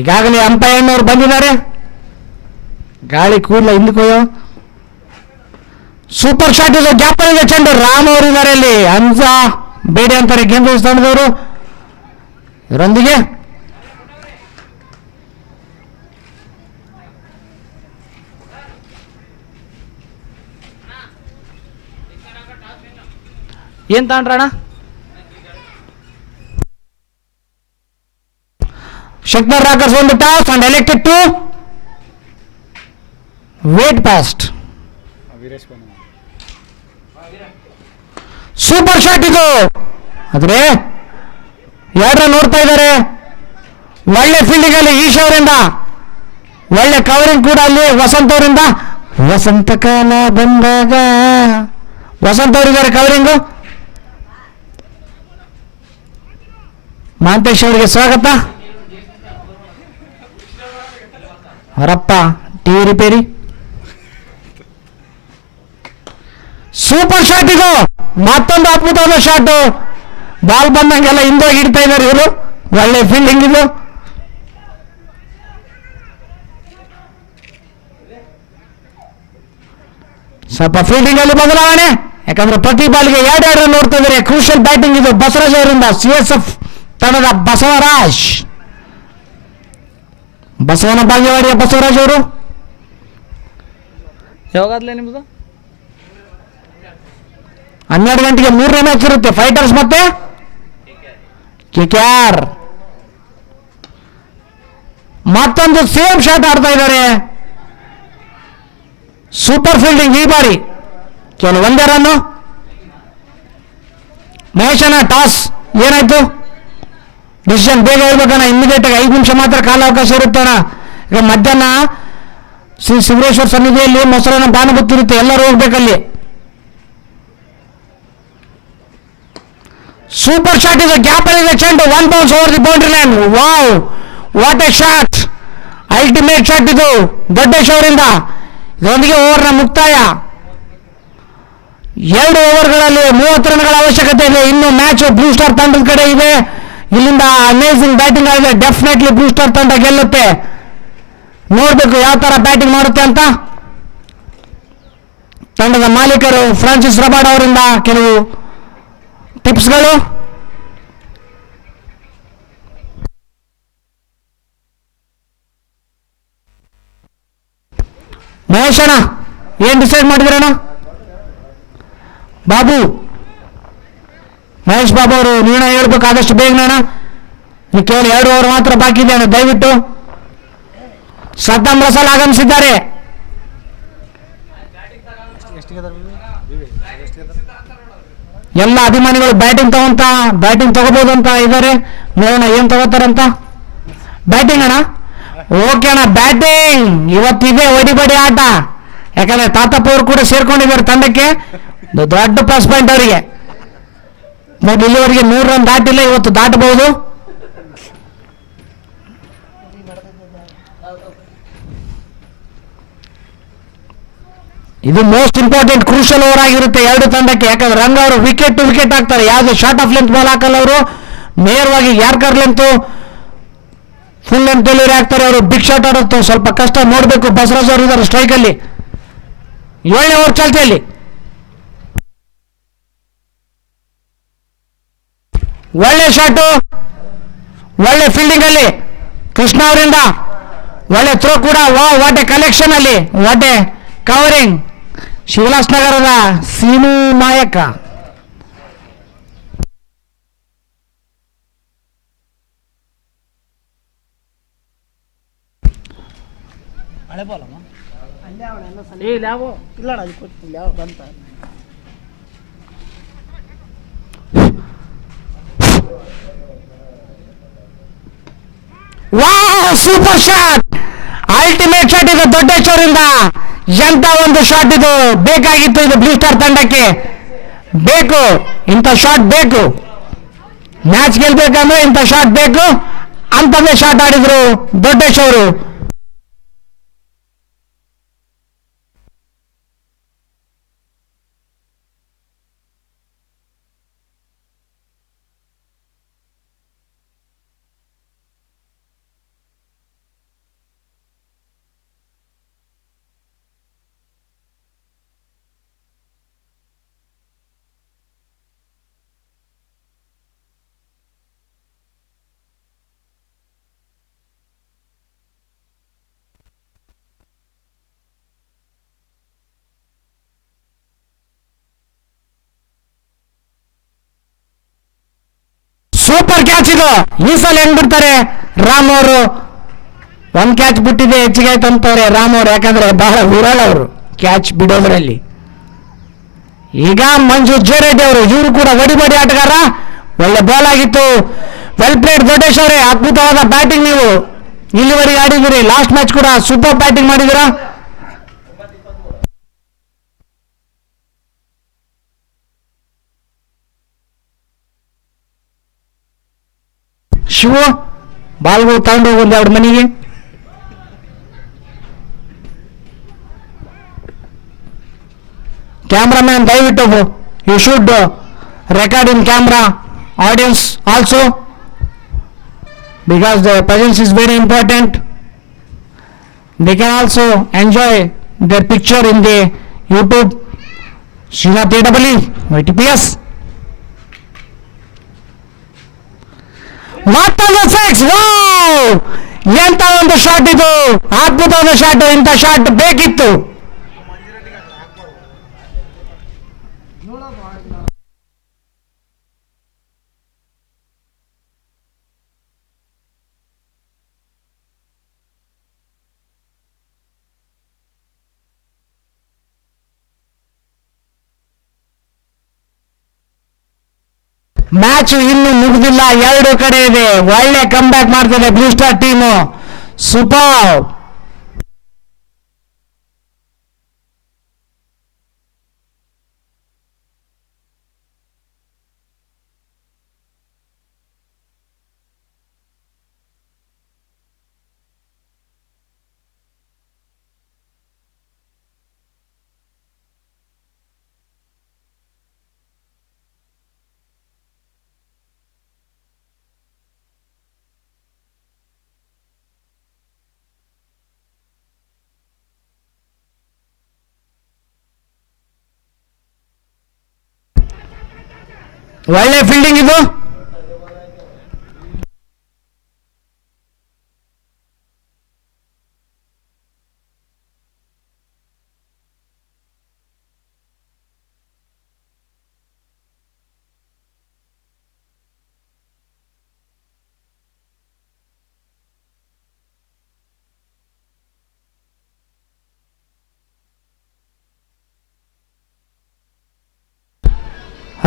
ಈಗಾಗಲೇ ಅಂಪೈರ್ನವ್ರು ಬಂದಿದ್ದಾರೆ. ಗಾಳಿ ಕೂದಲ ಹಿಂದಕ್ಕೆ. ಸೂಪರ್ ಶಾಟ್ ಇದೆ, ಗ್ಯಾಪಲ್ಲಿದೆ ಚೆಂಡು. ರಾಮ್ ಅವರು ಇದ್ದಾರೆ ಇಲ್ಲಿ. ಅಂಜಾ ಬೇಡಿ ಅಂತಾರೆ ಗೇಮ್ ತಂಡದವರು. ಇದರೊಂದಿಗೆ ಏನ್ ತಗೊಂಡ್ರಣ? Shaknar Rakers won the toss and elected to wait past. Super shot ಇದು. ಆದ್ರೆ 2 ರನ್ ನೋಡ್ತಾ ಇದ್ದಾರೆ. ಒಳ್ಳೆ ಫೀಲ್ಡಿಂಗ್ ಅಲ್ಲಿ ಈಶ್ ಅವರಿಂದ, ಒಳ್ಳೆ ಕವರಿಂಗ್ ಕೂಡ ಅಲ್ಲಿ ವಸಂತ್ ಅವರಿಂದ. ವಸಂತ ಕಾಲ ಬಂದಾಗ ವಸಂತ್ ಅವರಿದ್ದಾರೆ ಕವರಿಂಗು. ಮಹಾಂತೇಶ್ ಅವರಿಗೆ ಸ್ವಾಗತ. ಅವರಪ್ಪ ಟಿವಿ ರಿಪೇರಿ. ಸೂಪರ್ ಶಾಟ್ ಇದು, ಮತ್ತೊಂದು ಅದ್ಭುತವಾದ ಶಾಟ್. ಬಾಲ್ ಬಂದಂಗೆಲ್ಲ ಹಿಂದೋಗಿ ಇಡ್ತಾ ಇದ್ದಾರೆ ಇವರು. ಒಳ್ಳೆ ಫೀಲ್ಡಿಂಗ್ ಇದು. ಸ್ವಲ್ಪ ಫೀಲ್ಡಿಂಗ್ ಅಲ್ಲಿ ಬದಲಾವಣೆ, ಯಾಕಂದ್ರೆ ಪ್ರತಿ ಬಾಲ್ಗೆ 2 ರನ್ ನೋಡ್ತಾ ಇದ್ದಾರೆ. ಕ್ರೂಷಿಯಲ್ ಬ್ಯಾಟಿಂಗ್ ಇದು ಬಸವರಾಜ್ ಅವರಿಂದ. CSF ತಂಡದ ಬಸವನ ಬಾಗೇವಾಡಿಯ ಬಸವರಾಜ್ ಅವರು. ಯಾವಾಗಲೇ ನಿಮ್ದು 12 ಗಂಟೆಗೆ 3ನೇ ಮ್ಯಾಚ್ ಇರುತ್ತೆ. ಫೈಟರ್ಸ್ ಮತ್ತೆ KKR. ಮತ್ತೊಂದು ಸೇಮ್ ಶಾಟ್ ಆಡ್ತಾ ಇದ್ದಾರೆ. ಸೂಪರ್ ಫೀಲ್ಡಿಂಗ್ ಈ ಬಾರಿ, ಕೇವಲ ಒಂದೇ ರನ್ನು. ಮಹೇಶನ ಟಾಸ್ ಏನಾಯ್ತು? ಡಿಸಿಷನ್ ಬೇಗ ಹೇಳ್ಬೇಕಣ್ಣ, ಇಮಿಡಿಯೇಟ್ ಆಗಿ 5 ನಿಮಿಷ ಮಾತ್ರ ಕಾಲಾವಕಾಶ ಇರುತ್ತಣ್ಣ. ಈಗ ಮಧ್ಯಾಹ್ನ ಶ್ರೀ ಶಿವರೇಶ್ವರ ಸನ್ನಿಧಿಯಲ್ಲಿ ಮೊಸರನ್ನ ದಾನ ಗೊತ್ತಿರುತ್ತೆ, ಎಲ್ಲರೂ ಹೋಗ್ಬೇಕಲ್ಲಿ. ಸೂಪರ್ ಶಾಟ್ ಇದು, ಗ್ಯಾಪ್ ಅಲ್ಲಿ ಚೆಂಡು, 1 bounce over the boundary line. Wow, what A shot, ultimate shot ಇದು ದೊಡ್ಡೇಶ್ ಅವರಿಂದ. ಇದರೊಂದಿಗೆ ಓವರ್ನ ಮುಕ್ತಾಯ. 2 ಓವರ್ಗಳಲ್ಲಿ 30 ರನ್ಗಳ ಅವಶ್ಯಕತೆ ಇದೆ. ಇನ್ನು ಮ್ಯಾಚ್ ಬ್ಲೂ ಸ್ಟಾರ್ ತಂಡದ ಕಡೆ ಇದೆ. ಇಲ್ಲಿಂದ ಅಮೇಸಿಂಗ್ ಬ್ಯಾಟಿಂಗ್ ಆಗಿದೆ, ಡೆಫಿನೆಟ್ಲಿ ಬ್ಲೂ ಸ್ಟಾರ್ ತಂಡ ಗೆಲ್ಲುತ್ತೆ. ನೋಡ್ಬೇಕು ಯಾವ ತರ ಬ್ಯಾಟಿಂಗ್ ಮಾಡುತ್ತೆ ಅಂತ. ತಂಡದ ಮಾಲೀಕರು ಫ್ರಾನ್ಸಿಸ್ ರಬಾರ್ಡ್ ಅವರಿಂದ ಕೆಲವು ಟಿಪ್ಸ್ಗಳು. ಮಹೇಶ್ ಅಣ್ಣ ಏನ್ ಡಿಸೈಡ್ ಮಾಡಿದ್ರಣ್ಣ? ಬಾಬು, ಮಹೇಶ್ ಬಾಬು ಅವರು ನಿರ್ಣಯ ಹೇಳ್ಬೇಕು ಆದಷ್ಟು ಬೇಗನೆ ಅಣ್ಣ. ನೀವು ಕೇವಲ 2 ಓವರ್ ಮಾತ್ರ ಬಾಕಿ ಇದೆ ಅಣ್ಣ, ದಯವಿಟ್ಟು. ಸದ್ದಾಂ ರಸಲ್ ಆಗಮಿಸಿದ್ದಾರೆ. ಎಲ್ಲ ಅಭಿಮಾನಿಗಳು ಬ್ಯಾಟಿಂಗ್ ತಗೋಬಹುದು ಅಂತ ಇದ್ದಾರೆ. ನೋಡೋಣ ಏನ್ ತಗೋತಾರಂತ. ಬ್ಯಾಟಿಂಗ್ ಅಣ್ಣ, ಓಕೆ ಅಣ್ಣ, ಬ್ಯಾಟಿಂಗ್ ಇವತ್ತಿದೆ ಹೊಡಿಬಡಿ ಆಟ. ಯಾಕಂದ್ರೆ ತಾತಪ್ಪ ಅವರು ಕೂಡ ಸೇರ್ಕೊಂಡಿದ್ದಾರೆ ತಂಡಕ್ಕೆ, ದೊಡ್ಡ ಪ್ಲಸ್ ಪಾಯಿಂಟ್ ಅವರಿಗೆ. ಮೊದಲು ಇಲ್ಲಿವರೆಗೆ 100 ರನ್ ದಾಟಿಲ್ಲ, ಇವತ್ತು ದಾಟಬಹುದು. ಇದು ಮೋಸ್ಟ್ ಇಂಪಾರ್ಟೆಂಟ್ ಕ್ರೂಷಲ್ ಓವರ್ ಆಗಿರುತ್ತೆ 2 ತಂಡಕ್ಕೆ. ಯಾಕಂದ್ರೆ ರಂಗ ಅವರು ವಿಕೆಟ್ ಟು ವಿಕೆಟ್ ಹಾಕ್ತಾರೆ, ಯಾವುದೇ ಶಾರ್ಟ್ ಆಫ್ ಲೆಂತ್ ಬಾಲ್ ಹಾಕಲ್ಲ ಅವರು. ನೇರವಾಗಿ yorker length full length delivery ಆಗ್ತಾರೆ ಅವರು. ಬಿಗ್ ಶಾಟ್ ಆಡುತ್ತೆ, ಸ್ವಲ್ಪ ಕಷ್ಟ. ನೋಡಬೇಕು, ಬಸವರಾಜ್ ಅವರು ಇದ್ದಾರೆ ಸ್ಟ್ರೈಕ್ ಅಲ್ಲಿ. 7ನೇ ಓವರ್ ಚಾಲ್ತಿಯಲ್ಲಿ. ಒಳ್ಳೆ ಶಾಟು, ಒಳ್ಳೆ ಫೀಲ್ಡಿಂಗ್ ಅಲ್ಲಿ ಕೃಷ್ಣ ಅವರಿಂದ. ಒಳ್ಳೆ ಥ್ರೋ ಕೂಡ. ವಾಟ್ ಎ ಕಲೆಕ್ಷನ್ ಅಲ್ಲಿ, ವಾಟ್ ಎ ಕವರಿಂಗ್. ಶಿವಲಾಸ್ ನಗರದ ಸೀನು ನಾಯಕ. ಹಳೆ ಬಾಲಮ್ಮ ಇಲ್ಲ ಯಾವ ಬಂತ. Wow, super shot, ultimate shot ಇದು ದೊಡ್ಡೇಶ್ ಅವರಿಂದ. ಎಂತ ಒಂದು ಶಾಟ್ ಇದು, ಬೇಕಾಗಿತ್ತು ಇದು ಬ್ಲೂ ಸ್ಟಾರ್ ತಂಡಕ್ಕೆ. ಬೇಕು, ಇಂಥ ಶಾಟ್ ಬೇಕು. ಮ್ಯಾಚ್ ಗೆಲ್ಬೇಕಂದ್ರೆ ಇಂಥ ಶಾಟ್ ಬೇಕು. ಅಂತದೇ ಶಾಟ್ ಆಡಿದ್ರು ದೊಡ್ಡೇಶ್ ಅವರು. ಸೂಪರ್ ಕ್ಯಾಚ್ ಇದು. ಈ ಸಲ ಹೆಂಗ್ ಬಿಡ್ತಾರೆ ರಾಮ್ ಅವರು? 1 ಕ್ಯಾಚ್ ಬಿಟ್ಟಿದೆ, ಹೆಚ್ಚಿಗೆ ಆಯ್ತು ಅಂತವ್ರೆ ರಾಮ್ ಅವರು. ಯಾಕಂದ್ರೆ ಬಹಳ ವಿರಳ ಅವರು ಕ್ಯಾಚ್ ಬಿಡೋದ್ರಲ್ಲಿ. ಈಗ ಮಂಜು ಜೇರೆಡ್ಡಿ ಅವರು, ಇವರು ಕೂಡ ಹೊಡಿಬಡಿ ಆಟಗಾರ. ಒಳ್ಳೆ ಬಾಲ್ ಆಗಿತ್ತು. ವೆಲ್ ಪ್ಲೇಡ್ ದೊಡ್ಡೇಶ್ ಅವರೇ, ಅದ್ಭುತವಾದ ಬ್ಯಾಟಿಂಗ್ ನೀವು ಇಲ್ಲಿವರೆಗೆ ಆಡಿದಿರಿ. ಲಾಸ್ಟ್ ಮ್ಯಾಚ್ ಕೂಡ ಸೂಪರ್ ಬ್ಯಾಟಿಂಗ್ ಮಾಡಿದಿರಾ. ಶಿವು, ಬಾಲ್ಗಳು ತಗೊಂಡು ಹೋಗಿ 2 ಮನೆಗೆ. ಕ್ಯಾಮ್ರಾಮ್ಯಾನ್ ದಯವಿಟ್ಟು you should record in camera audience also, because the presence is very important. They can also enjoy their picture in the YouTube. Srinath AWE, YTPS. ಮತ್ತೊಂದು 6. ವಾವ್, ಎಂತ ಒಂದು ಶಾಟ್ ಇದು, ಅದ್ಭುತವಾದ ಶಾಟ್. ಇಂಥ ಶಾಟ್ ಬೇಕಿತ್ತು. ಮ್ಯಾಚ್ ಇನ್ನು ಮುಗಿದಿಲ್ಲ, ಎರಡು ಕಡೆ ಇದೆ. ಒಳ್ಳೆ ಕಮ್ ಬ್ಯಾಕ್ ಮಾಡ್ತಿದೆ ಬ್ಲೂ ಸ್ಟಾರ್ ಟೀಮು. ಸೂಪರ್. ಒಳ್ಳೆ ಫೀಲ್ಡಿಂಗ್ ಇದು.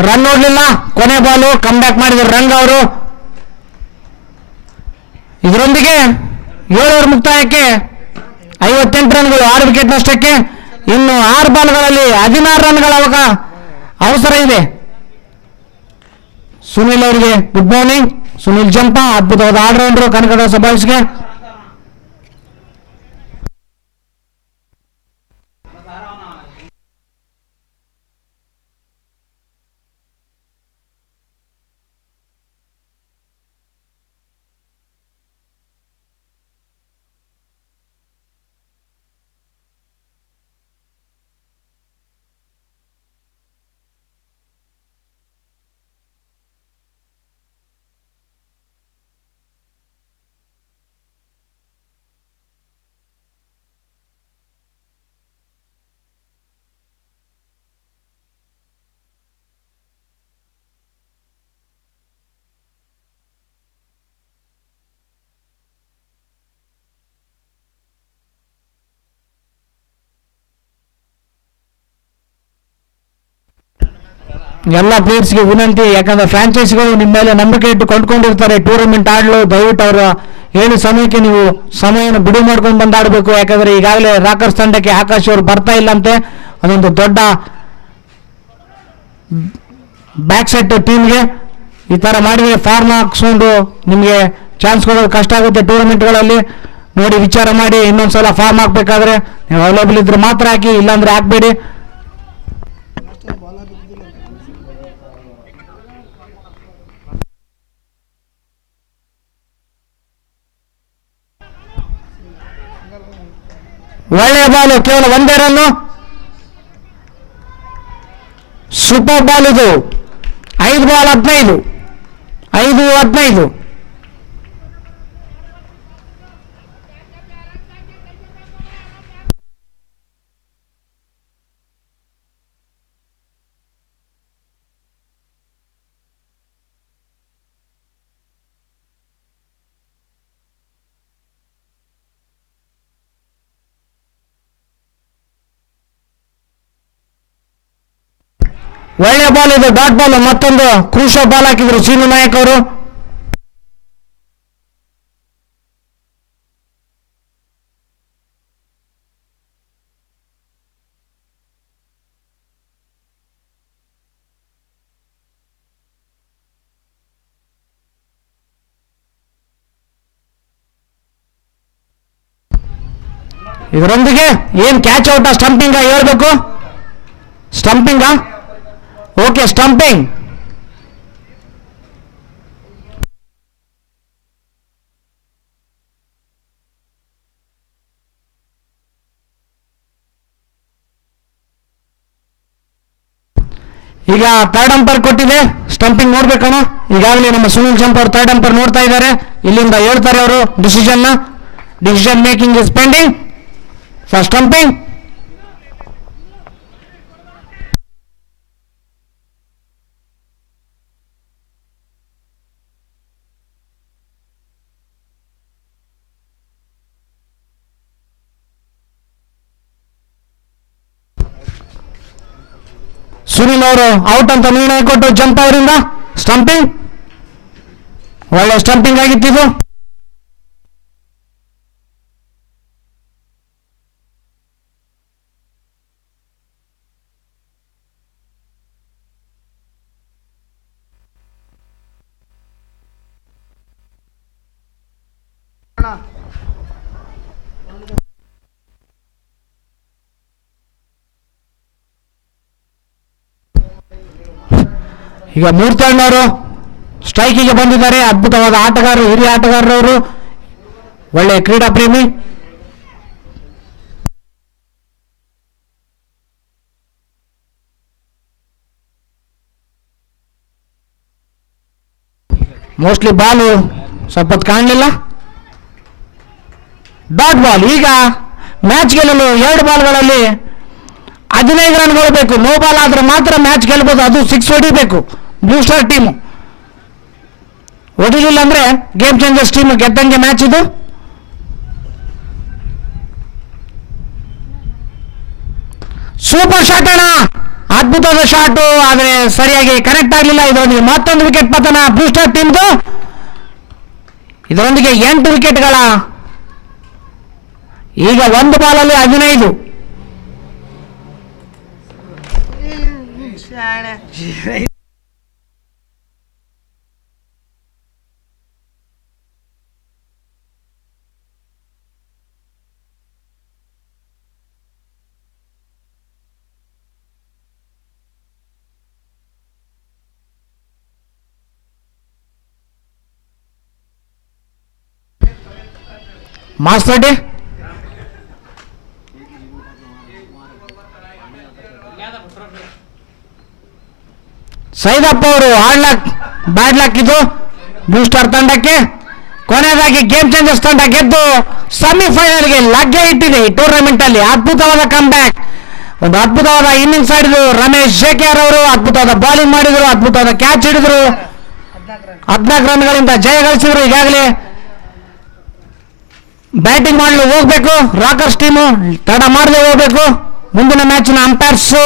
ರನ್ ನೋಡ್ಲಿಲ್ಲ, ಕೊನೆ ಬಾಲು ಕಮ್ ಬ್ಯಾಕ್ ಮಾಡಿದ್ರು ರಂಗ್ ಅವರು. ಇದರೊಂದಿಗೆ 7 ಓವರ್ ಮುಕ್ತಾಯಕ್ಕೆ 58 ರನ್ಗಳು, 6 ವಿಕೆಟ್ ನಷ್ಟಕ್ಕೆ. ಇನ್ನು 6 ಬಾಲ್ಗಳಲ್ಲಿ 16 ರನ್ಗಳ ಅವಸರ ಇದೆ. ಸುನಿಲ್ ಅವರಿಗೆ ಗುಡ್ ಮಾರ್ನಿಂಗ್. ಸುನಿಲ್ ಜಂಪ ಅದ್ಭುತವಾದ ಆಲ್ರೌಂಡರ್ ಕನಕದಾಸ ಬಾಯ್ಸ್ಗೆ. ಎಲ್ಲ ಪ್ಲೇಯರ್ಸ್ಗೆ ವಿನಂತಿ, ಯಾಕಂದ್ರೆ ಫ್ರಾಂಚೈಸಿಗಳು ನಿಮ್ಮ ಮೇಲೆ ನಂಬಿಕೆ ಇಟ್ಟು ಕೊಂಡ್ಕೊಂಡಿರ್ತಾರೆ. ಟೂರ್ನಮೆಂಟ್ ಆಡಲು ದಯವಿಟ್ಟು ಅವರ ಏನು ಸಮಯಕ್ಕೆ ನೀವು ಸಮಯವನ್ನು ಬಿಡುವು ಮಾಡ್ಕೊಂಡು ಬಂದು ಆಡಬೇಕು. ಯಾಕಂದ್ರೆ ಈಗಾಗಲೇ ರಾಕರ್ಸ್ ತಂಡಕ್ಕೆ ಆಕಾಶ್ ಅವರು ಬರ್ತಾ ಇಲ್ಲಂತೆ. ಅದೊಂದು ದೊಡ್ಡ ಬ್ಯಾಕ್ ಸೆಟ್ ಟೀಮ್ಗೆ ಈ ಥರ ಮಾಡಿದರೆ ಫಾರ್ಮ್ ಹಾಕ್ಸ್ಕೊಂಡು ನಿಮಗೆ ಚಾನ್ಸ್ ಕೊಡೋದು ಕಷ್ಟ ಆಗುತ್ತೆ ಟೂರ್ನಮೆಂಟ್ಗಳಲ್ಲಿ. ನೋಡಿ ವಿಚಾರ ಮಾಡಿ, ಇನ್ನೊಂದ್ಸಲ ಫಾರ್ಮ್ ಹಾಕ್ಬೇಕಾದ್ರೆ ನೀವು ಅವೈಲೇಬಲ್ ಇದ್ರೆ ಮಾತ್ರ ಹಾಕಿ, ಇಲ್ಲಾಂದ್ರೆ ಹಾಕಬೇಡಿ. ಒಳ್ಳೆಯ ಬಾಲು, ಕೇವಲ 1 ರನ್ನು. ಸೂಪರ್ ಬಾಲ್ ಇದು. 5 ಬಾಲ್ 15, 5-15. ಒಳ್ಳೆ ಬಾಲ್ ಇದು, ಡಾಟ್ ಬಾಲ್. ಮತ್ತೊಂದು ಕ್ರೂಷಿಯಲ್ ಬಾಲ್ ಹಾಕಿದ್ರು ಸೀನು ನಾಯಕ್ ಅವರು. ಇದರೊಂದಿಗೆ ಏನ್ ಕ್ಯಾಚ್ ಔಟ್ ಸ್ಟಂಪಿಂಗ್ ಹೇಳ್ಬೇಕು? Stumping okay, stumping. ಈಗ ಥರ್ಡ್ ಅಂಪೈರ್ ಕೊಟ್ಟಿದೆ, ಸ್ಟಂಪಿಂಗ್ ನೋಡ್ಬೇಕಣ್ಣ. ಈಗಾಗಲೇ ನಮ್ಮ ಸುನಿಲ್ ಜಂಪ್ ಅವರು ಥರ್ಡ್ ಅಂಪೈರ್ ನೋಡ್ತಾ ಇದ್ದಾರೆ. ಇಲ್ಲಿಂದ ಹೇಳ್ತಾರೆ ಅವರು decision making is pending for stumping. Sunil ಅವರು ಔಟ್ ಅಂತ ನಿರ್ಣಯ ಕೊಟ್ಟು ಜಂಪ್ ಅವರಿಂದ ಸ್ಟಂಪಿಂಗ್, ಒಳ್ಳೆ ಸ್ಟಂಪಿಂಗ್ ಆಗಿತ್ತಿದು. ಈಗ ಮೂರ್ತಣ್ಣವರು ಸ್ಟ್ರೈಕಿಗೆ ಬಂದಿದ್ದಾರೆ. ಅದ್ಭುತವಾದ ಆಟಗಾರರು, ಹಿರಿಯ ಆಟಗಾರರವರು, ಒಳ್ಳೆಯ ಕ್ರೀಡಾ ಪ್ರೇಮಿ. ಮೋಸ್ಟ್ಲಿ ಬಾಲು ಸ್ವಲ್ಪ ಕಾಣಲಿಲ್ಲ. Dot ball. ಈಗ ಮ್ಯಾಚ್ ಗೆಲ್ಲಲು 2 ಬಾಲ್ಗಳಲ್ಲಿ 15 ರನ್ಗಳು ಬೇಕು. ನೋ ಬಾಲ್ ಆದ್ರೆ ಮಾತ್ರ ಮ್ಯಾಚ್ ಗೆಲ್ಬೋದು, ಅದು 6 ಹೊಡಿಬೇಕು ಬ್ಲೂ ಸ್ಟಾರ್ ಟೀಮು. ಹೊಡಿಲಿಲ್ಲ ಅಂದ್ರೆ ಗೇಮ್ ಚೇಂಜರ್ಸ್ ಟೀಮ್ ಗೆದ್ದಂಗೆ ಮ್ಯಾಚ್ ಇದು. ಸೂಪರ್ ಶಾಟ್ ಅಣ್ಣ, ಅದ್ಭುತವಾದ ಶಾಟು, ಆದರೆ ಸರಿಯಾಗಿ ಕನೆಕ್ಟ್ ಆಗಲಿಲ್ಲ. ಇದರೊಂದಿಗೆ ಮತ್ತೊಂದು ವಿಕೆಟ್ ಪತನ ಬ್ಲೂ ಸ್ಟಾರ್ ಟೀಮ್ದು. ಇದರೊಂದಿಗೆ 8 ವಿಕೆಟ್ಗಳ. ಈಗ 1 ಬಾಲಲ್ಲಿ 15. ಮಾಸ್ಟರ್ ಡೇ ಸೈದಪ್ಪ ಅವರು ಹಾರ್ಡ್ ಲಕ್ ಬ್ಯಾಡ್ ಲಕ್ ಇದು ಬ್ಲೂ ಸ್ಟಾರ್ ತಂಡಕ್ಕೆ. ಕೊನೆಯದಾಗಿ ಗೇಮ್ ಚೇಂಜರ್ಸ್ ತಂಡ ಗೆದ್ದು ಸೆಮಿಫೈನಲ್ಗೆ ಲಗ್ಗೆ ಇಟ್ಟಿದೆ ಈ ಟೂರ್ನಮೆಂಟ್ ಅಲ್ಲಿ. ಅದ್ಭುತವಾದ ಕಮ್ ಬ್ಯಾಕ್, ಒಂದು ಅದ್ಭುತವಾದ ಇನ್ನಿಂಗ್ಸ್ ಆಡಿದ್ರು ರಮೇಶ್ ಶೇಖರ್ ಅವರು. ಅದ್ಭುತವಾದ ಬೌಲಿಂಗ್ ಮಾಡಿದ್ರು, ಅದ್ಭುತವಾದ ಕ್ಯಾಚ್ ಹಿಡಿದ್ರು, 14 ರನ್ಗಳಿಂದ ಜಯ ಗಳಿಸಿದ್ರು. ಈಗಾಗಲೇ ಬ್ಯಾಟಿಂಗ್ ಮಾಡಲು ಹೋಗ್ಬೇಕು ರಾಕರ್ಸ್ ಟೀಮು, ತಡ ಮಾಡದೆ ಹೋಗ್ಬೇಕು. ಮುಂದಿನ ಮ್ಯಾಚಿನ ಅಂಪೈರ್ಸು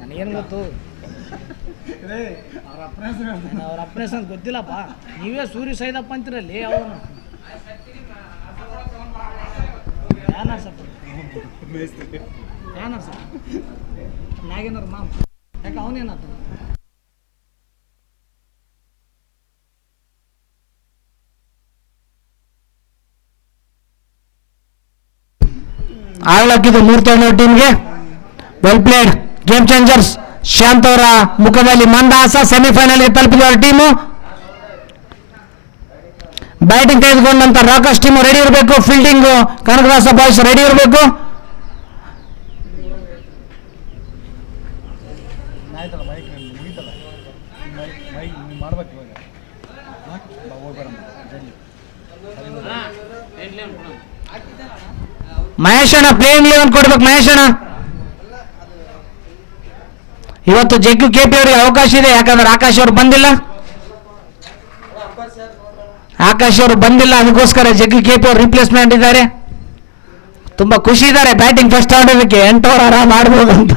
ನನಗೇನು ಗೊತ್ತು, ಅವ್ರ ಅಪ್ರೇಷನ್ ಗೊತ್ತಿಲ್ಲಪ್ಪ. ನೀವೇ ಸೂರ್ಯ ಸೈದಪ್ಪ ಅಂತಿರಲ್ಲಿ ಅವನು ಬ್ಯಾನರ್ ಸಪ್ಪ ಬ್ಯಾನರ್ ಸರ್ ನಾಗೇನವ್ರ ಮಾಮ್ ಯಾಕೆ ಅವನೇನಾಯ್ತು? ಆಗ್ಲಾಕಿದ್ದು ಮೂರ್ತಣ್ಣವ್ರ ಟೀಮ್ಗೆ. Well played. Game changers Shanth ಅವರ ಮುಖದಲ್ಲಿ ಮಂದಹಾಸ. ಸೆಮಿಫೈನಲ್ಗೆ ತಲುಪಿದ ಅವರ ಟೀಮು. ಬ್ಯಾಟಿಂಗ್ ತೆಗೆದುಕೊಂಡಂತ ರಾಕರ್ಸ್ ಟೀಮು ರೆಡಿ ಇರಬೇಕು. ಫೀಲ್ಡಿಂಗು ಕನಕದಾಸ ಬಾಯ್ಸ್ ರೆಡಿ ಇರಬೇಕು. ಮಹೇಶಣ್ಣ ಪ್ಲೇಯಿಂಗ್ 11 ಕೊಡ್ಬೇಕು. ಮಹೇಶಣ್ಣ ಇವತ್ತು ಜಗ್ಗು ಕೆಪಿ ಅವರಿಗೆ ಅವಕಾಶ ಇದೆ, ಯಾಕಂದ್ರೆ ಆಕಾಶ್ ಅವರು ಬಂದಿಲ್ಲ. ಅದಕ್ಕೋಸ್ಕರ ಜಗ್ಗು ಕೆಪಿ ಅವರು ರಿಪ್ಲೇಸ್ಮೆಂಟ್ ಇದ್ದಾರೆ. ತುಂಬಾ ಖುಷಿ ಇದ್ದಾರೆ ಬ್ಯಾಟಿಂಗ್ ಫಸ್ಟ್ ಆಡೋದಕ್ಕೆ. 8 ಓವರ್ ಆರಾಮ್ ಆಡ್ಬೋದು ಅಂತ.